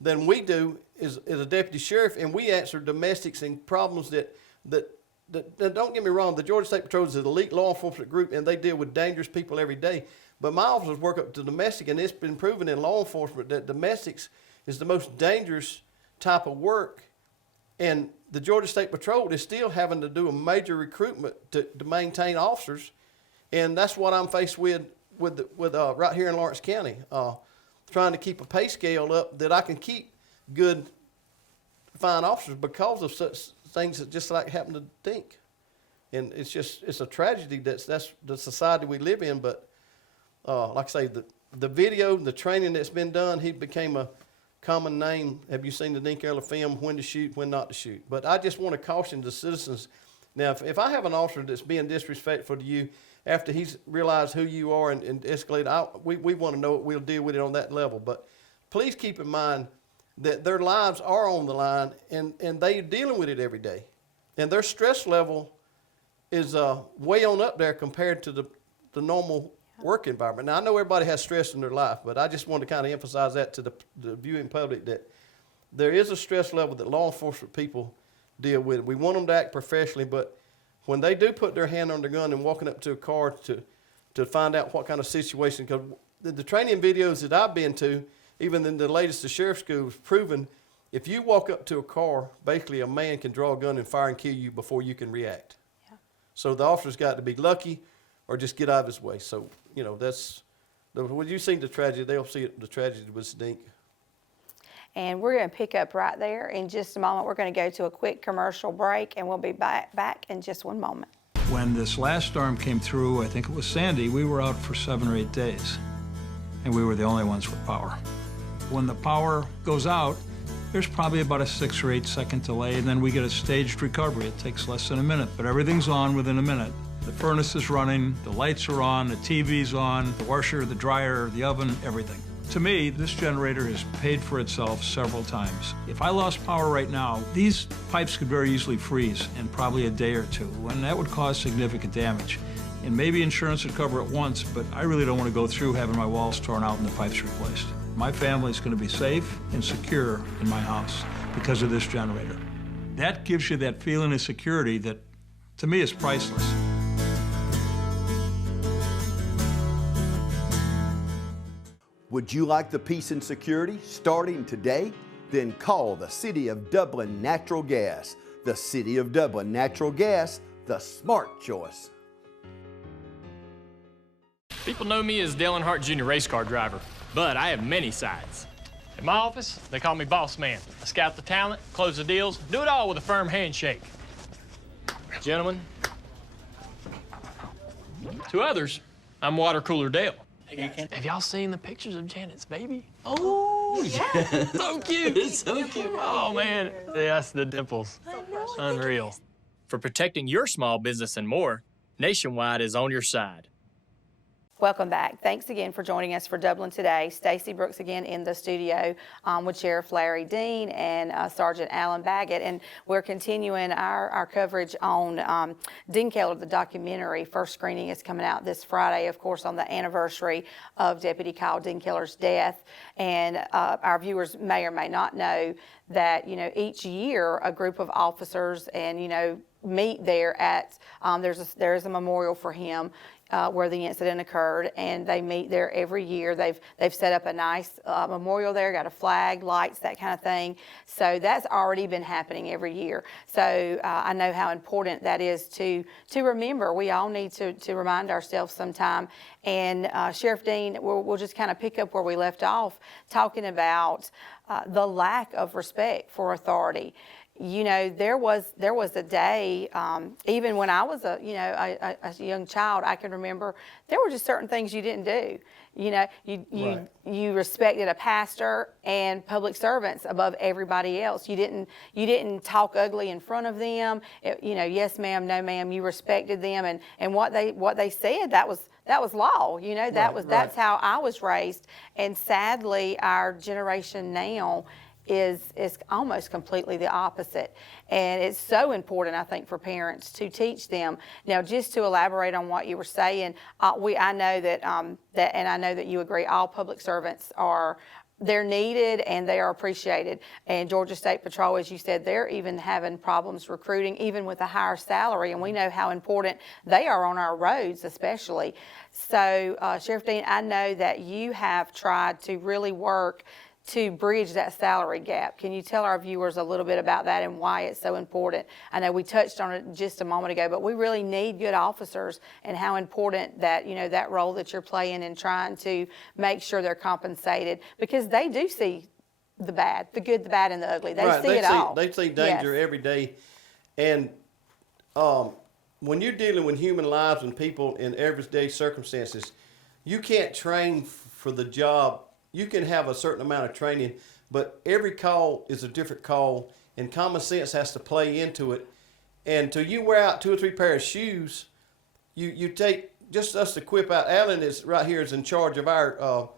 than we do as a deputy sheriff. And we answer domestics and problems that don't get me wrong, the Georgia State Patrol is an elite law enforcement group, and they deal with dangerous people every day. But my officers work up to domestic, and it's been proven in law enforcement that domestics is the most dangerous type of work. And the Georgia State Patrol is still having to do a major recruitment to maintain officers. And that's what I'm faced with right here in Lawrence County, trying to keep a pay scale up that I can keep good, fine officers because of such things that just like happened to Dink. And it's a tragedy. That's the society we live in. But like I say, the video, the training that's been done, he became a common name. Have you seen the Dinkheller film, when to shoot, when not to shoot? But I just want to caution the citizens. Now, if I have an officer that's being disrespectful to you after he's realized who you are and escalated, we want to know it. We'll deal with it on that level. But please keep in mind that their lives are on the line, and they're dealing with it every day. And their stress level is way on up there compared to the normal work environment. Now, I know everybody has stress in their life, but I just want to kind of emphasize that to the viewing public, that there is a stress level that law enforcement people deal with. We want them to act professionally, but when they do put their hand on their gun and walking up to a car to find out what kind of situation, because the training videos that I've been to, even in the latest the sheriff's school, has proven if you walk up to a car, basically a man can draw a gun and fire and kill you before you can react. Yeah. So the officer's got to be lucky or just get out of his way. So, when you see the tragedy, they'll see the tragedy with Dink. And we're going to pick up right there in just a moment. We're going to go to a quick commercial break, and we'll be back in just one moment. When this last storm came through, I think it was Sandy, we were out for 7 or 8 days, and we were the only ones with power. When the power goes out, there's probably about a 6 or 8 second delay, and then we get a staged recovery. It takes less than a minute, but everything's on within a minute. The furnace is running, the lights are on, the TV's on, the washer, the dryer, the oven, everything. To me, this generator has paid for itself several times. If I lost power right now, these pipes could very easily freeze in probably a day or two, and that would cause significant damage. And maybe insurance would cover it once, but I really don't want to go through having my walls torn out and the pipes replaced. My family is going to be safe and secure in my house because of this generator. That gives you that feeling of security that, to me, is priceless. Would you like the peace and security starting today? Then call the City of Dublin Natural Gas. The City of Dublin Natural Gas, the smart choice. People know me as Dale Earnhardt Jr. race car driver, but I have many sides. At my office, they call me Boss Man. I scout the talent, close the deals, do it all with a firm handshake. Gentlemen, to others, I'm Water Cooler Dale. Have y'all seen the pictures of Janet's baby? Oh, yeah. So cute. It's so cute. Oh, man. Yes, the dimples. Unreal. For protecting your small business and more, Nationwide is on your side. Welcome back. Thanks again for joining us for Dublin Today. Stacey Brooks again in the studio with Sheriff Larry Dean and Sergeant Alan Baggett. And we're continuing our coverage on Dinkheller, the documentary. First screening is coming out this Friday, of course, on the anniversary of Deputy Kyle Dinkheller's death. And our viewers may or may not know that, you know, each year a group of officers and, you know, meet there at, there's a memorial for him where the incident occurred, and they meet there every year. They've set up a nice memorial there, got a flag, lights, that kind of thing. So that's already been happening every year. So I know how important that is to remember. We all need to remind ourselves sometime. And Sheriff Dean, we'll just kind of pick up where we left off, talking about the lack of respect for authority. You know, there was a day, even when I was a young child, I can remember there were just certain things you didn't do. You know, you respected a pastor and public servants above everybody else. You didn't talk ugly in front of them. You know, yes ma'am, no ma'am. You respected them, and what they said, that was law. You know, that's how I was raised. And sadly, our generation now is almost completely the opposite. And it's so important, I think, for parents to teach them. Now, just to elaborate on what you were saying, I know that, and I know that you agree, all public servants they're needed and they are appreciated. And Georgia State Patrol, as you said, they're even having problems recruiting, even with a higher salary. And we know how important they are on our roads, especially. So, Sheriff Dean, I know that you have tried to really work to bridge that salary gap. Can you tell our viewers a little bit about that and why it's so important? I know we touched on it just a moment ago, but we really need good officers, and how important that, you know, that role that you're playing in trying to make sure they're compensated, because they do see the bad, the good, the bad, and the ugly. They see it all. They see danger every day. And when you're dealing with human lives and people in everyday circumstances, you can't train for the job. You can have a certain amount of training, but every call is a different call, and common sense has to play into it. And till you wear out 2 or 3 pairs of shoes, you take, just us to equip out. Alan is right here, is in charge of our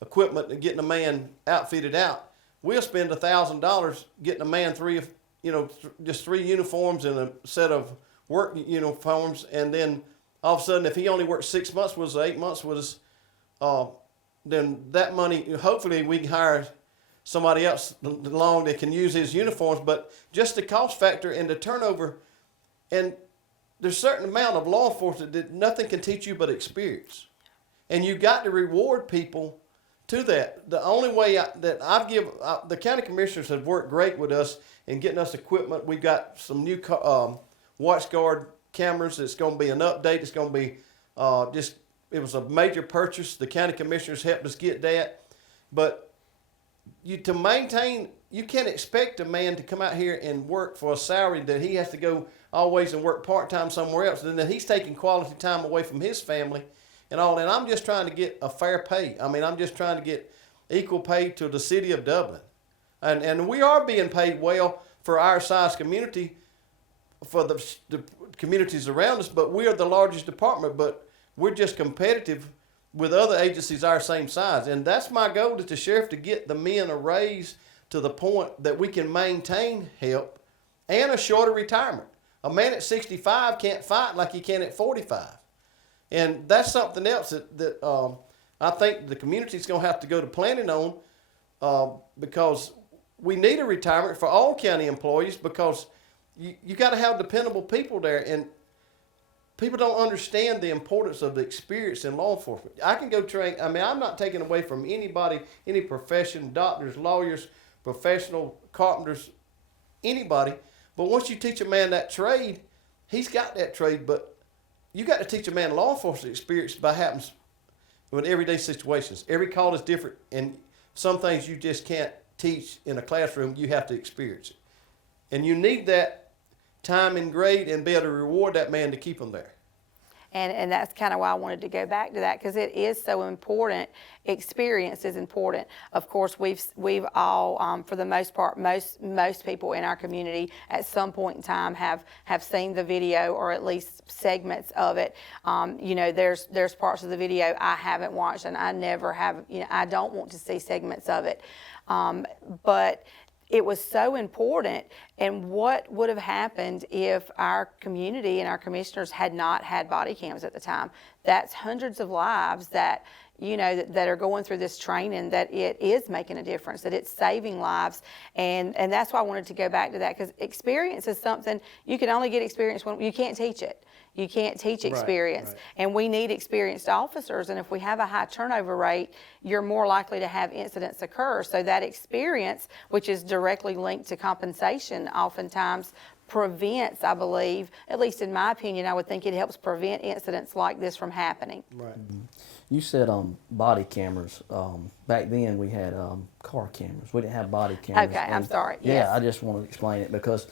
equipment and getting a man outfitted out. We'll spend $1,000 getting a man just 3 uniforms and a set of work uniforms, and then all of a sudden, if he only worked 6 months with us, 8 months with us, then that money, hopefully we can hire somebody else along that can use his uniforms. But just the cost factor and the turnover, and there's a certain amount of law enforcement that nothing can teach you but experience. And you got to reward people to that. The only way the county commissioners have worked great with us in getting us equipment. We've got some new WatchGuard cameras. It's going to be an update. It's going to be it was a major purchase. The county commissioners helped us get that. But to maintain, you can't expect a man to come out here and work for a salary that he has to go always and work part-time somewhere else. And then he's taking quality time away from his family and all. And I'm just trying to get a fair pay. I mean, I'm just trying to get equal pay to the city of Dublin. And we are being paid well for our size community, for the communities around us, but we are the largest department. But we're just competitive with other agencies our same size. And that's my goal, is the sheriff to get the men a raise to the point that we can maintain help and a shorter retirement. A man at 65 can't fight like he can at 45. And that's something else that I think the community's going to have to go to planning on, because we need a retirement for all county employees, because you got to have dependable people there. And people don't understand the importance of the experience in law enforcement. I can go train. I mean, I'm not taking away from anybody, any profession, doctors, lawyers, professional carpenters, anybody. But once you teach a man that trade, he's got that trade. But you got to teach a man law enforcement experience by happens with everyday situations. Every call is different, and some things you just can't teach in a classroom. You have to experience it, and you need that time and grade and be able to reward that man to keep him there. And that's kind of why I wanted to go back to that, because it is so important. Experience is important. Of course, we've all, for the most part, most people in our community at some point in time have seen the video, or at least segments of it. You know, there's parts of the video I haven't watched, and I never have. You know, I don't want to see segments of it, but it was so important. And what would have happened if our community and our commissioners had not had body cams at the time? That's hundreds of lives that, you know, that are going through this training, that it is making a difference, that it's saving lives. And that's why I wanted to go back to that, because experience is something you can only get experience when you can't teach it. You can't teach experience. Right. And we need experienced officers. And if we have a high turnover rate, you're more likely to have incidents occur. So that experience, which is directly linked to compensation, oftentimes prevents, I believe, at least in my opinion, I would think it helps prevent incidents like this from happening. Right. Mm-hmm. You said body cameras. Back then we had car cameras. We didn't have body cameras. Okay, I'm sorry. Yeah, yes. I just want to explain it, because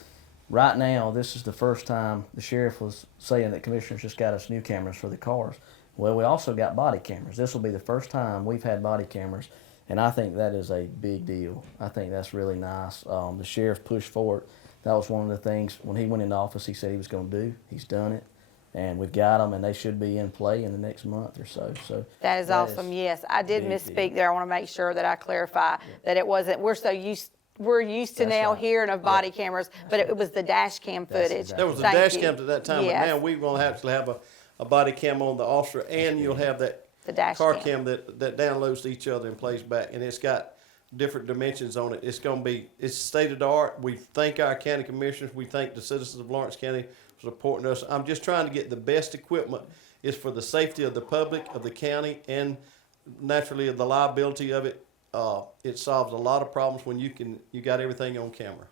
right now, this is the first time the sheriff was saying that commissioners just got us new cameras for the cars. Well, we also got body cameras. This will be the first time we've had body cameras, and I think that is a big deal. I think that's really nice. The sheriff pushed for it. That was one of the things when he went into office he said he was going to do. He's done it, and we've got them, and they should be in play in the next month or so. So that is awesome. Yes, I did misspeak there. I want to make sure that I clarify that it wasn't. We're used to now hearing of body cameras, but it was the dash cam footage. There was a dash cam at that time, but now we're going to actually have a body cam on the officer, and you'll have that car cam that downloads to each other and plays back, and it's got different dimensions on it. It's state of the art. We thank our county commissioners. We thank the citizens of Lawrence County for supporting us. I'm just trying to get the best equipment. It's for the safety of the public, of the county, and naturally of the liability of it. It solves a lot of problems when you got everything on camera.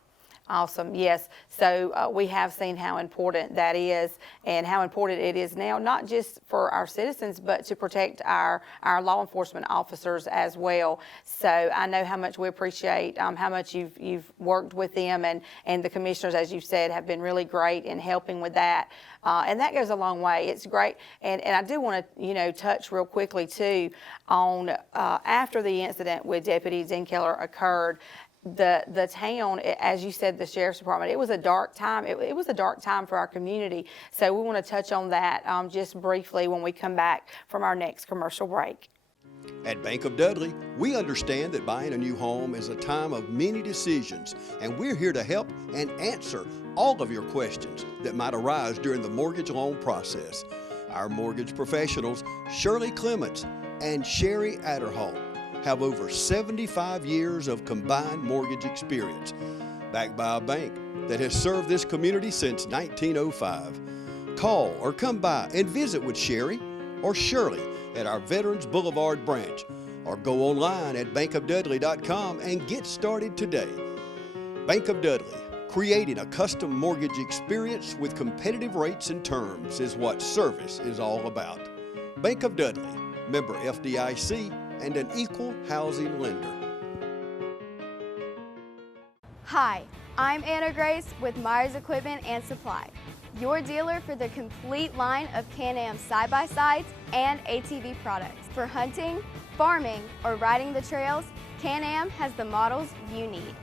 Awesome, yes. So we have seen how important that is, and how important it is now, not just for our citizens, but to protect our law enforcement officers as well. So I know how much we appreciate how much you've worked with them, and the commissioners, as you said, have been really great in helping with that. And that goes a long way. It's great. And I do want to, touch real quickly too on after the incident with Deputy Dinkheller occurred, the town, as you said, the sheriff's department, it was a dark time. It was a dark time for our community. So we want to touch on that just briefly when we come back from our next commercial break. At Bank of Dudley, we understand that buying a new home is a time of many decisions, and we're here to help and answer all of your questions that might arise during the mortgage loan process. Our mortgage professionals, Shirley Clements and Sherry Adderhall, have over 75 years of combined mortgage experience, backed by a bank that has served this community since 1905. Call or come by and visit with Sherry or Shirley at our Veterans Boulevard branch, or go online at bankofdudley.com and get started today. Bank of Dudley, creating a custom mortgage experience with competitive rates and terms is what service is all about. Bank of Dudley, member FDIC, and an equal housing lender. Hi, I'm Anna Grace with Myers Equipment and Supply, your dealer for the complete line of Can-Am side-by-sides and ATV products. For hunting, farming, or riding the trails, Can-Am has the models you need.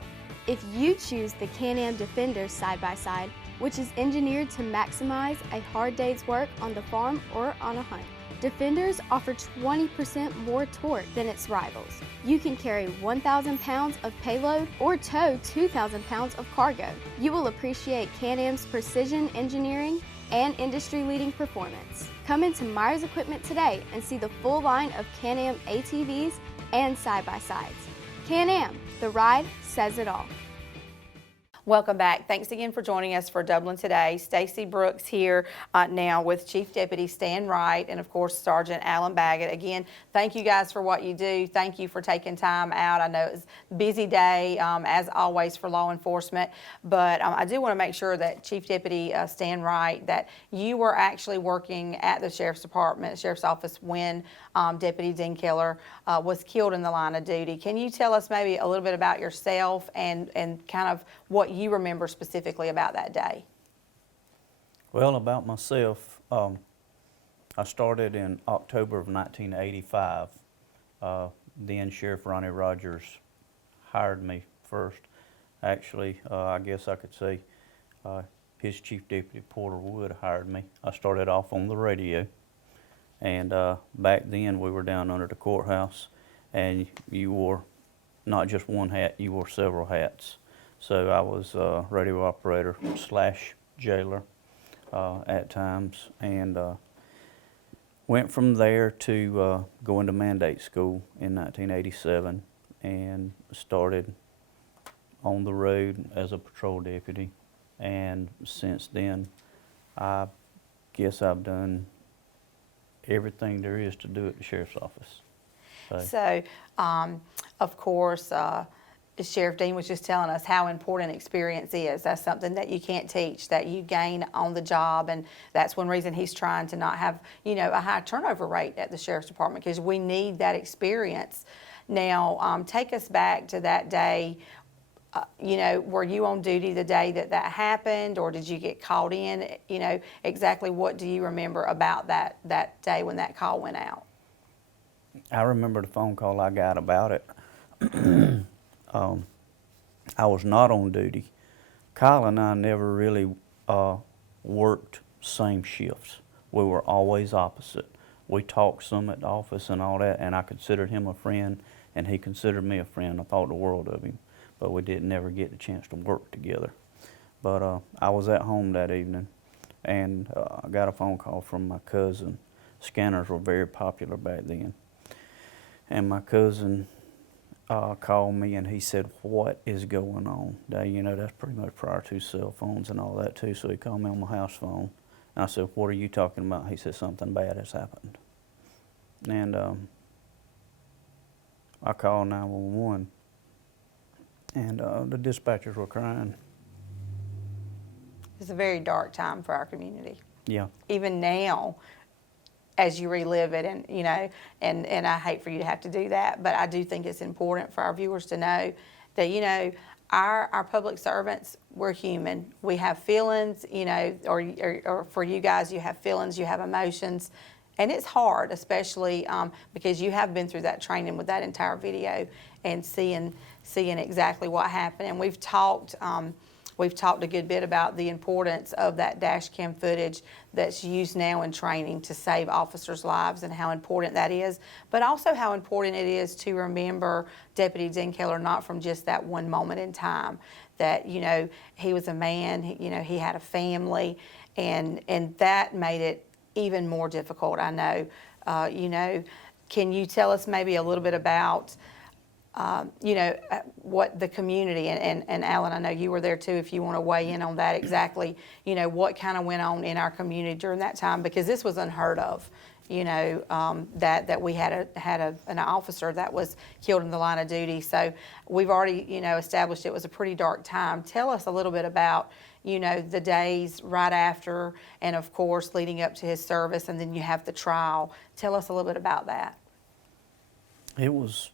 If you choose the Can-Am Defender side-by-side, which is engineered to maximize a hard day's work on the farm or on a hunt, Defenders offer 20% more torque than its rivals. You can carry 1,000 pounds of payload or tow 2,000 pounds of cargo. You will appreciate Can-Am's precision engineering and industry-leading performance. Come into Myers Equipment today and see the full line of Can-Am ATVs and side-by-sides. Can-Am, the ride says it all. Welcome back. Thanks again for joining us for Dublin Today. Stacey Brooks here now with Chief Deputy Stan Wright and, of course, Sergeant Alan Baggett. Again, thank you guys for what you do. Thank you for taking time out. I know it's a busy day, as always, for law enforcement, but I do want to make sure that Chief Deputy Stan Wright, that you were actually working at the Sheriff's Department, Sheriff's Office, when Deputy Dinkheller was killed in the line of duty. Can you tell us maybe a little bit about yourself and kind of what you remember specifically about that day? Well, about myself, I started in October of 1985. Then Sheriff Ronnie Rogers hired me first. Actually, I guess I could say his Chief Deputy Porter Wood hired me. I started off on the radio, and back then we were down under the courthouse, and you wore not just one hat, you wore several hats. So I was radio operator / jailer at times, and went from there to go into mandate school in 1987 and started on the road as a patrol deputy. And since then, I guess I've done everything there is to do at the Sheriff's Office. So, of course, Sheriff Dean was just telling us how important experience is. That's something that you can't teach, that you gain on the job, and that's one reason he's trying to not have, a high turnover rate at the Sheriff's Department, because we need that experience. Now, take us back to that day. Were you on duty the day that happened, or did you get called in? Exactly what do you remember about that day when that call went out? I remember the phone call I got about it. I was not on duty. Kyle and I never really worked same shifts. We were always opposite. We talked some at the office and all that, and I considered him a friend, and he considered me a friend. I thought the world of him, but we didn't ever get the chance to work together. But I was at home that evening, and I got a phone call from my cousin. Scanners were very popular back then. And my cousin called me, and he said, "What is going on?" Now, that's pretty much prior to cell phones and all that too, so he called me on my house phone. And I said, "What are you talking about?" He said, "Something bad has happened." And I called 911, and the dispatchers were crying. It's a very dark time for our community. Yeah. Even now, as you relive it, and I hate for you to have to do that, but I do think it's important for our viewers to know that, our public servants, we're human. We have feelings, or for you guys, you have feelings, you have emotions, and it's hard, especially because you have been through that training with that entire video and seeing exactly what happened. And we've talked a good bit about the importance of that dash cam footage that's used now in training to save officers' lives, and how important that is, but also how important it is to remember Deputy Dinkheller not from just that one moment in time, that, he was a man, he had a family, and that made it even more difficult, I know. Can you tell us maybe a little bit about what the community, and Alan, I know you were there too, if you want to weigh in on that exactly, what kind of went on in our community during that time, because this was unheard of, that we had an officer that was killed in the line of duty. So we've already, established it was a pretty dark time. Tell us a little bit about, the days right after, and of course leading up to his service, and then you have the trial. Tell us a little bit about that. It was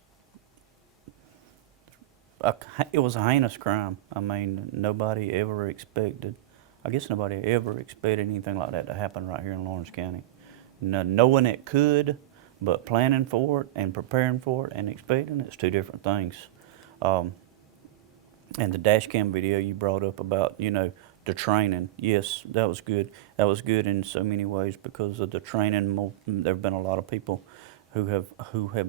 a heinous crime. I mean, nobody ever expected anything like that to happen right here in Lawrence County. Knowing it could, but planning for it and preparing for it and expecting it's two different things. And the dash cam video you brought up about, The training, yes, that was good. That was good in so many ways because of the training. There have been a lot of people who have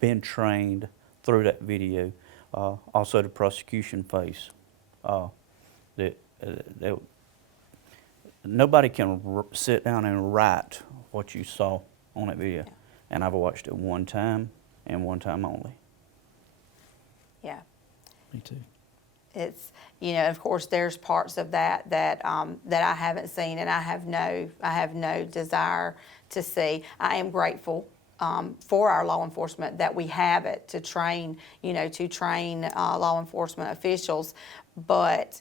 been trained through that video. Also, the prosecution phase. Nobody can sit down and write what you saw on that video, and I've watched it one time and one time only. Yeah. Me too. It's, you know, of course, there's parts of that that I haven't seen, and I have no desire to see. I am grateful for our law enforcement that we have it to train, you know, law enforcement officials, but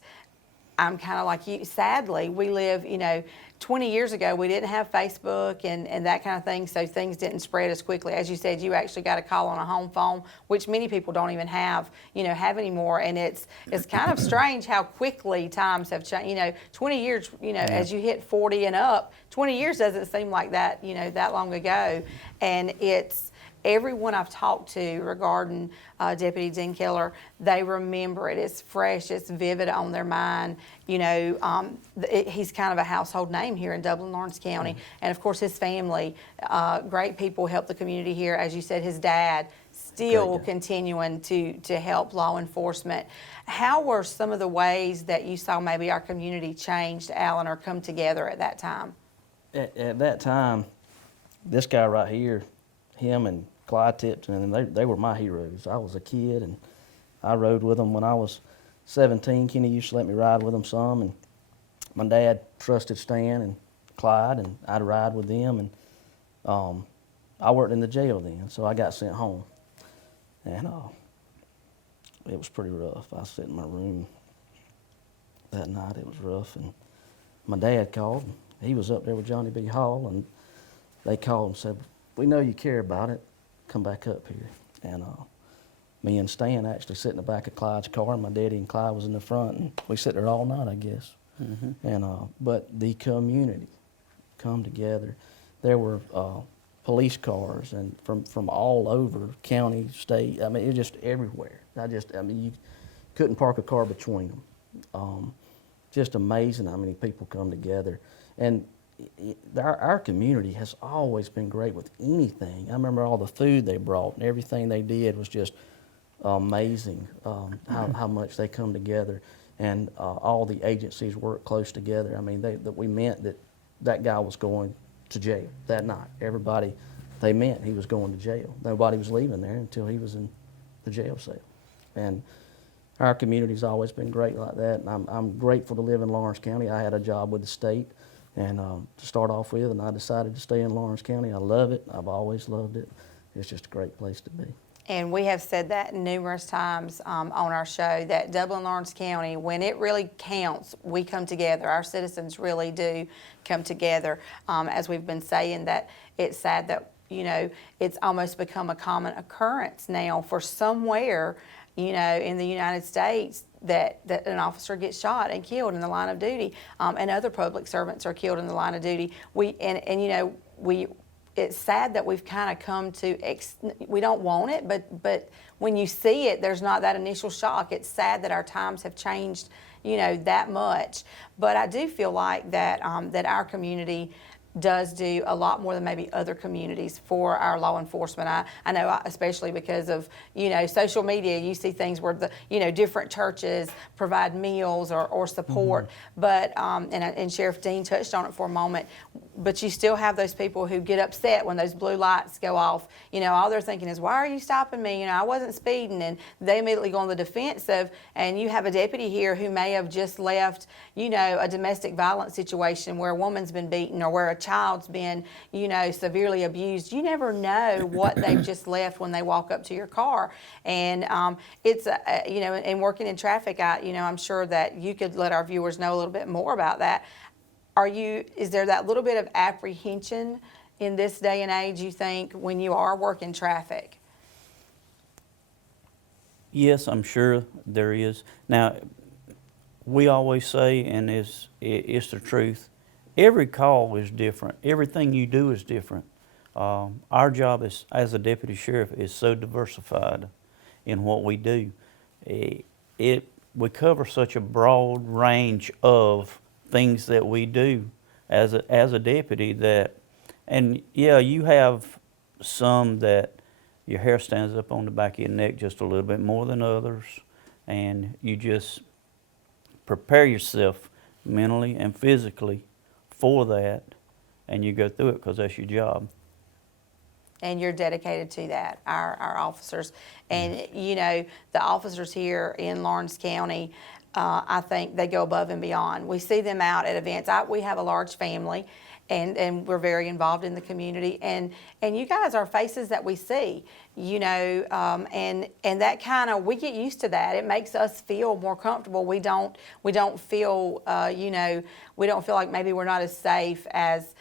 I'm kind of like you. Sadly, we live, you know, 20 years ago, we didn't have Facebook and that kind of thing, so things didn't spread as quickly. As you said, you actually got a call on a home phone, which many people don't even have anymore. And it's kind of strange how quickly times have changed. You know, 20 years, you know, as you hit 40 and up, 20 years doesn't seem like that, you know, that long ago. And it's everyone I've talked to regarding Deputy Dinkheller, they remember it. It's fresh, it's vivid on their mind. You know, he's kind of a household name here in Dublin-Lawrence County. And of course his family, great people, help the community here. As you said, his dad still continuing to help law enforcement. How were some of the ways that you saw maybe our community changed, Alan, or come together at that time? At that time, this guy right here, him and Clyde Tipton, and they were my heroes. I was a kid, and I rode with them when I was 17. Kenny used to let me ride with them some, and my dad trusted Stan and Clyde, and I'd ride with them. And I worked in the jail then, so I got sent home, and it was pretty rough. I sat in my room that night. It was rough, and my dad called. He was up there with Johnny B. Hall, and they called and said, "We know you care about it. Come back up here." And me and Stan actually sit in the back of Clyde's car, and my daddy and Clyde was in the front, and we sit there all night, I guess. Mm-hmm. And but the community come together. There were police cars and from all over, county, state. I mean, it was just everywhere. I mean, you couldn't park a car between them. Just amazing how many people come together. And our community has always been great with anything. I remember all the food they brought and everything they did was just amazing, how much they come together, and all the agencies work close together. I mean, we meant that guy was going to jail that night. Everybody, they meant he was going to jail. Nobody was leaving there until he was in the jail cell. And our community's always been great like that, and I'm grateful to live in Lawrence County. I had a job with the state, and to start off with, and I decided to stay in Lawrence County. I love it. I've always loved it. It's just a great place to be. And we have said that numerous times on our show, that Dublin-Lawrence County, when it really counts, we come together. Our citizens really do come together. As we've been saying, that it's sad that, you know, it's almost become a common occurrence now for somewhere, you know, in the United States that an officer gets shot and killed in the line of duty, and other public servants are killed in the line of duty. It's sad that we've kind of come to, we don't want it, but when you see it, there's not that initial shock. It's sad that our times have changed, you know, that much. But I do feel like that that our community does do a lot more than maybe other communities for our law enforcement. I know, especially because of, you know, social media, you see things where different churches provide meals or support. Mm-hmm. But and Sheriff Dean touched on it for a moment. But you still have those people who get upset when those blue lights go off. You know, all they're thinking is, "Why are you stopping me? You know, I wasn't speeding." And they immediately go on the defensive. And you have a deputy here who may have just left, you know, a domestic violence situation where a woman's been beaten or where a child's been, you know, severely abused. You never know what they've just left when they walk up to your car. And it's, you know, and working in traffic, I'm sure that you could let our viewers know a little bit more about that. Is there that little bit of apprehension in this day and age, you think, when you are working traffic? Yes, I'm sure there is. Now, we always say, and it's the truth, every call is different. Everything you do is different. Our job as a deputy sheriff is so diversified in what we do. we cover such a broad range of things that we do as a deputy that, and yeah, you have some that your hair stands up on the back of your neck just a little bit more than others, and you just prepare yourself mentally and physically for that, and you go through it because that's your job. And you're dedicated to that, our officers. And, you know, the officers here in Lawrence County, I think they go above and beyond. We see them out at events. We have a large family, and we're very involved in the community. And you guys are faces that we see, you know, and that kind of, we get used to that. It makes us feel more comfortable. We don't feel, you know, we don't feel like maybe we're not as safe as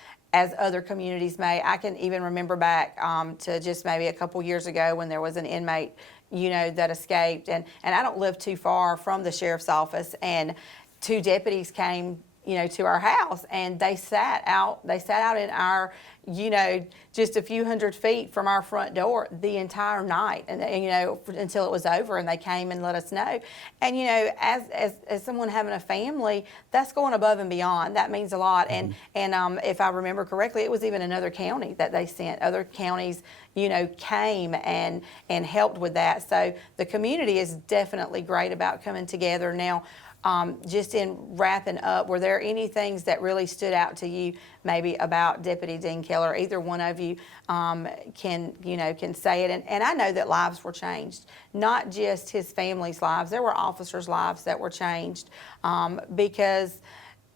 other communities may. I can even remember back to just maybe a couple years ago when there was an inmate, you know, that escaped, and I don't live too far from the sheriff's office, and 2 deputies came, you know, to our house, and they sat out in our, you know, just a few hundred feet from our front door the entire night, and you know, until it was over, and they came and let us know. And you know, as someone having a family, that's going above and beyond. That means a lot. And if I remember correctly, it was even another county that they sent. Other counties, you know, came and helped with that. So the community is definitely great about coming together. Now, just in wrapping up, were there any things that really stood out to you maybe about Deputy Dinkheller? Either one of you can say it. And I know that lives were changed, not just his family's lives. There were officers' lives that were changed because,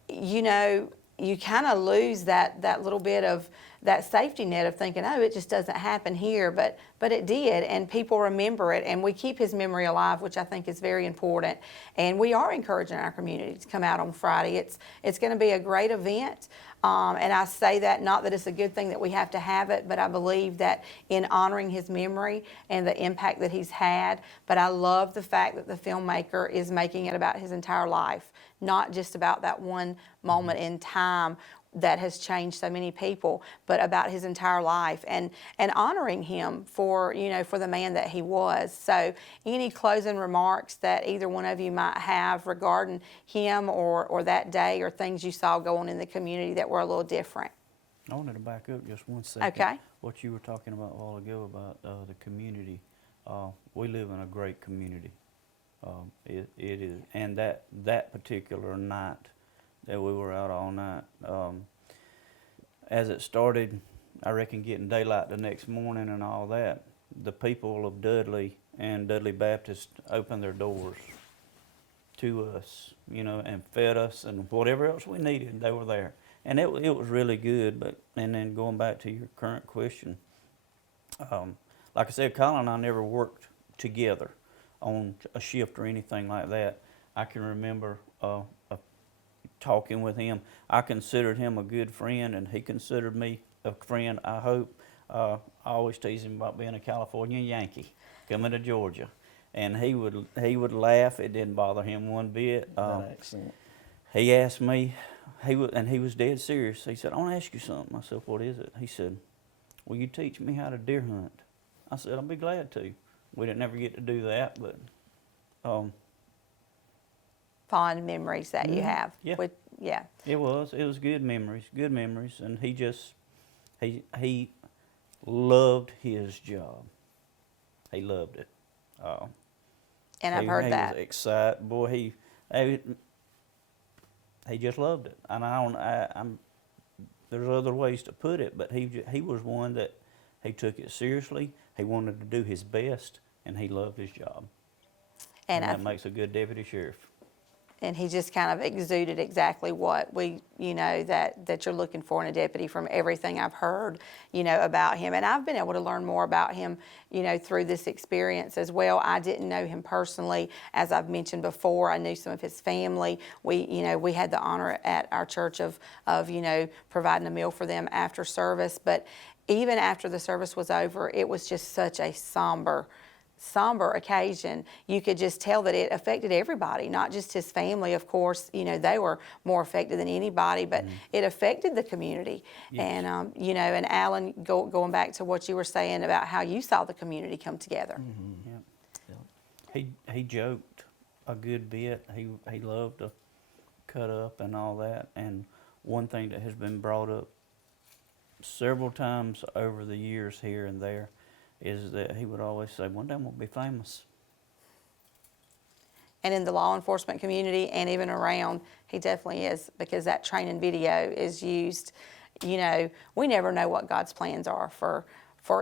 you know, you kind of lose that little bit of that safety net of thinking, oh, it just doesn't happen here, but it did, and people remember it, and we keep his memory alive, which I think is very important. And we are encouraging our community to come out on Friday. It's going to be a great event, and I say that not that it's a good thing that we have to have it, but I believe that in honoring his memory and the impact that he's had. But I love the fact that the filmmaker is making it about his entire life, not just about that one moment in time that has changed so many people, but about his entire life, and honoring him for, you know, for the man that he was. So any closing remarks that either one of you might have regarding him or that day, or things you saw going in the community that were a little different? I wanted to back up just one second. Okay. What you were talking about a while ago about the community. We live in a great community. It is, and that particular night that we were out all night, as it started, I reckon getting daylight the next morning and all that, the people of Dudley and Dudley Baptist opened their doors to us, you know, and fed us, and whatever else we needed, they were there. And it was really good. And then going back to your current question, like I said, Colin and I never worked together on a shift or anything like that. I can remember talking with him. I considered him a good friend, and he considered me a friend, I hope. I always tease him about being a California Yankee coming to Georgia, and he would laugh. It didn't bother him one bit. That accent. He asked me, he was dead serious. He said, "I want to ask you something." I said, "What is it?" He said, "Will you teach me how to deer hunt?" I said, "I'll be glad to." We didn't ever get to do that, but Fond memories that you have. Yeah. Yeah. It was good memories, and he loved his job. He loved it. And I've heard that. He was excited, boy. He just loved it, and I'm there's other ways to put it, but he was one that he took it seriously. He wanted to do his best, and he loved his job. And that makes a good deputy sheriff. And he just kind of exuded exactly what that you're looking for in a deputy from everything I've heard, about him. And I've been able to learn more about him, through this experience as well. I didn't know him personally, as I've mentioned before. I knew some of his family. We had the honor at our church of providing a meal for them after service. But even after the service was over, it was just such a somber occasion. You could just tell that it affected everybody, not just his family. Of course, they were more affected than anybody, but it affected the community. Yes. And, and Alan, going back to what you were saying about how you saw the community come together. Mm-hmm. Yeah. He joked a good bit. He loved to cut up and all that. And one thing that has been brought up several times over the years here and there is that he would always say, one day I'm going to be famous. And in the law enforcement community and even around, he definitely is, because that training video is used. You know, we never know what God's plans are for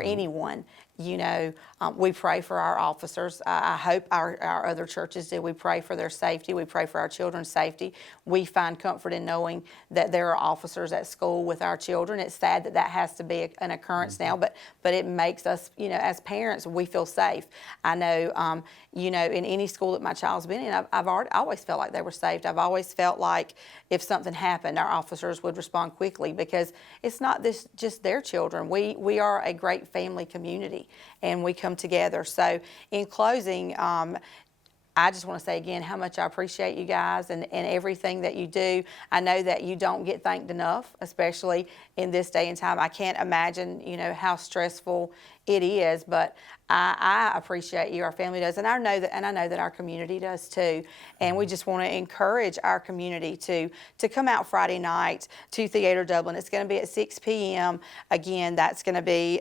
anyone. You know, we pray for our officers. I hope our other churches do. We pray for their safety. We pray for our children's safety. We find comfort in knowing that there are officers at school with our children. It's sad that that has to be an occurrence now, but it makes us, you know, as parents, we feel safe. I know, you know, in any school that my child's been in, I've always felt like they were saved. I've always felt like if something happened, our officers would respond quickly, because it's not just their children. We are a great family community, and we come together. So in closing, I just want to say again how much I appreciate you guys and everything that you do. I know that you don't get thanked enough, especially in this day and time. I can't imagine, you know, how stressful it is, but I appreciate you. Our family does, and I know that our community does too. And we just want to encourage our community to come out Friday night to Theater Dublin. It's going to be at 6 p.m. Again, that's going to be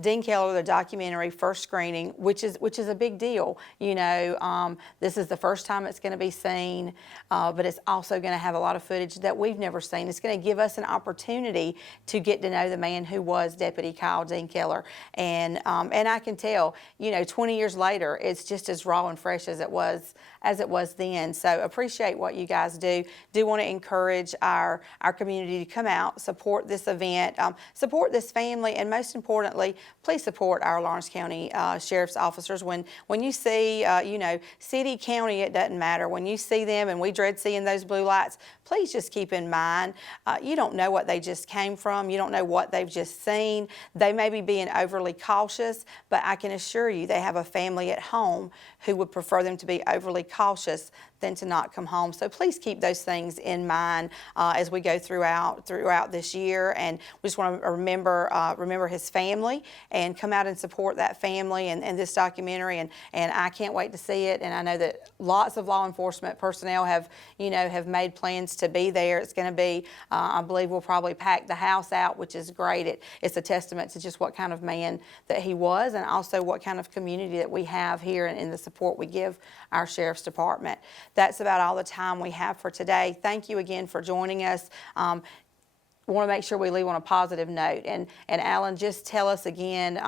Dinkheller, the documentary, first screening, which is a big deal. You know, this is the first time it's going to be seen, but it's also going to have a lot of footage that we've never seen. It's going to give us an opportunity to get to know the man who was Deputy Kyle Dinkheller, and I can tell, you know, 20 years later, it's just as raw and fresh as it was then. So appreciate what you guys do. Do want to encourage our community to come out, support this event, support this family, and most importantly, please support our Lawrence County Sheriff's officers. When you see, you know, city, county, it doesn't matter. When you see them, and we dread seeing those blue lights, please just keep in mind, you don't know what they just came from. You don't know what they've just seen. They may be being overly cautious, but I can assure you they have a family at home who would prefer them to be overly cautious than to not come home. So please keep those things in mind as we go throughout this year. And we just want to remember his family and come out and support that family and this documentary. And I can't wait to see it. And I know that lots of law enforcement personnel have made plans to be there. It's going to be, I believe we'll probably pack the house out, which is great. It's a testament to just what kind of man that he was, and also what kind of community that we have here and the support we give our Sheriff's Department. That's about all the time we have for today. Thank you again for joining us. We want to make sure we leave on a positive note. And Alan, just tell us again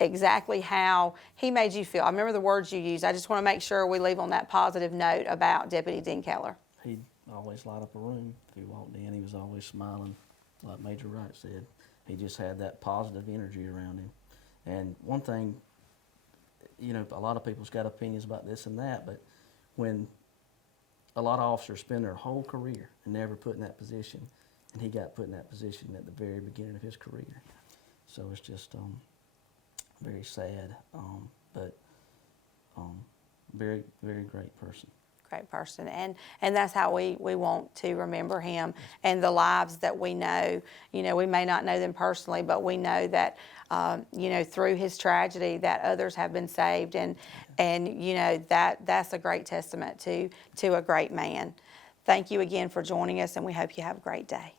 exactly how he made you feel. I remember the words you used. I just want to make sure we leave on that positive note about Deputy Dinkheller. He'd always light up a room. If he walked in, he was always smiling, like Major Wright said. He just had that positive energy around him. And one thing, you know, a lot of people's got opinions about this and that, but when a lot of officers spend their whole career and never put in that position, and he got put in that position at the very beginning of his career. So it's just very sad, but very, very great person. Great person, and that's how we want to remember him, and the lives that we know. You know, we may not know them personally, but we know that you know, through his tragedy, that others have been saved, and you know, that's a great testament to a great man. Thank you again for joining us, and we hope you have a great day.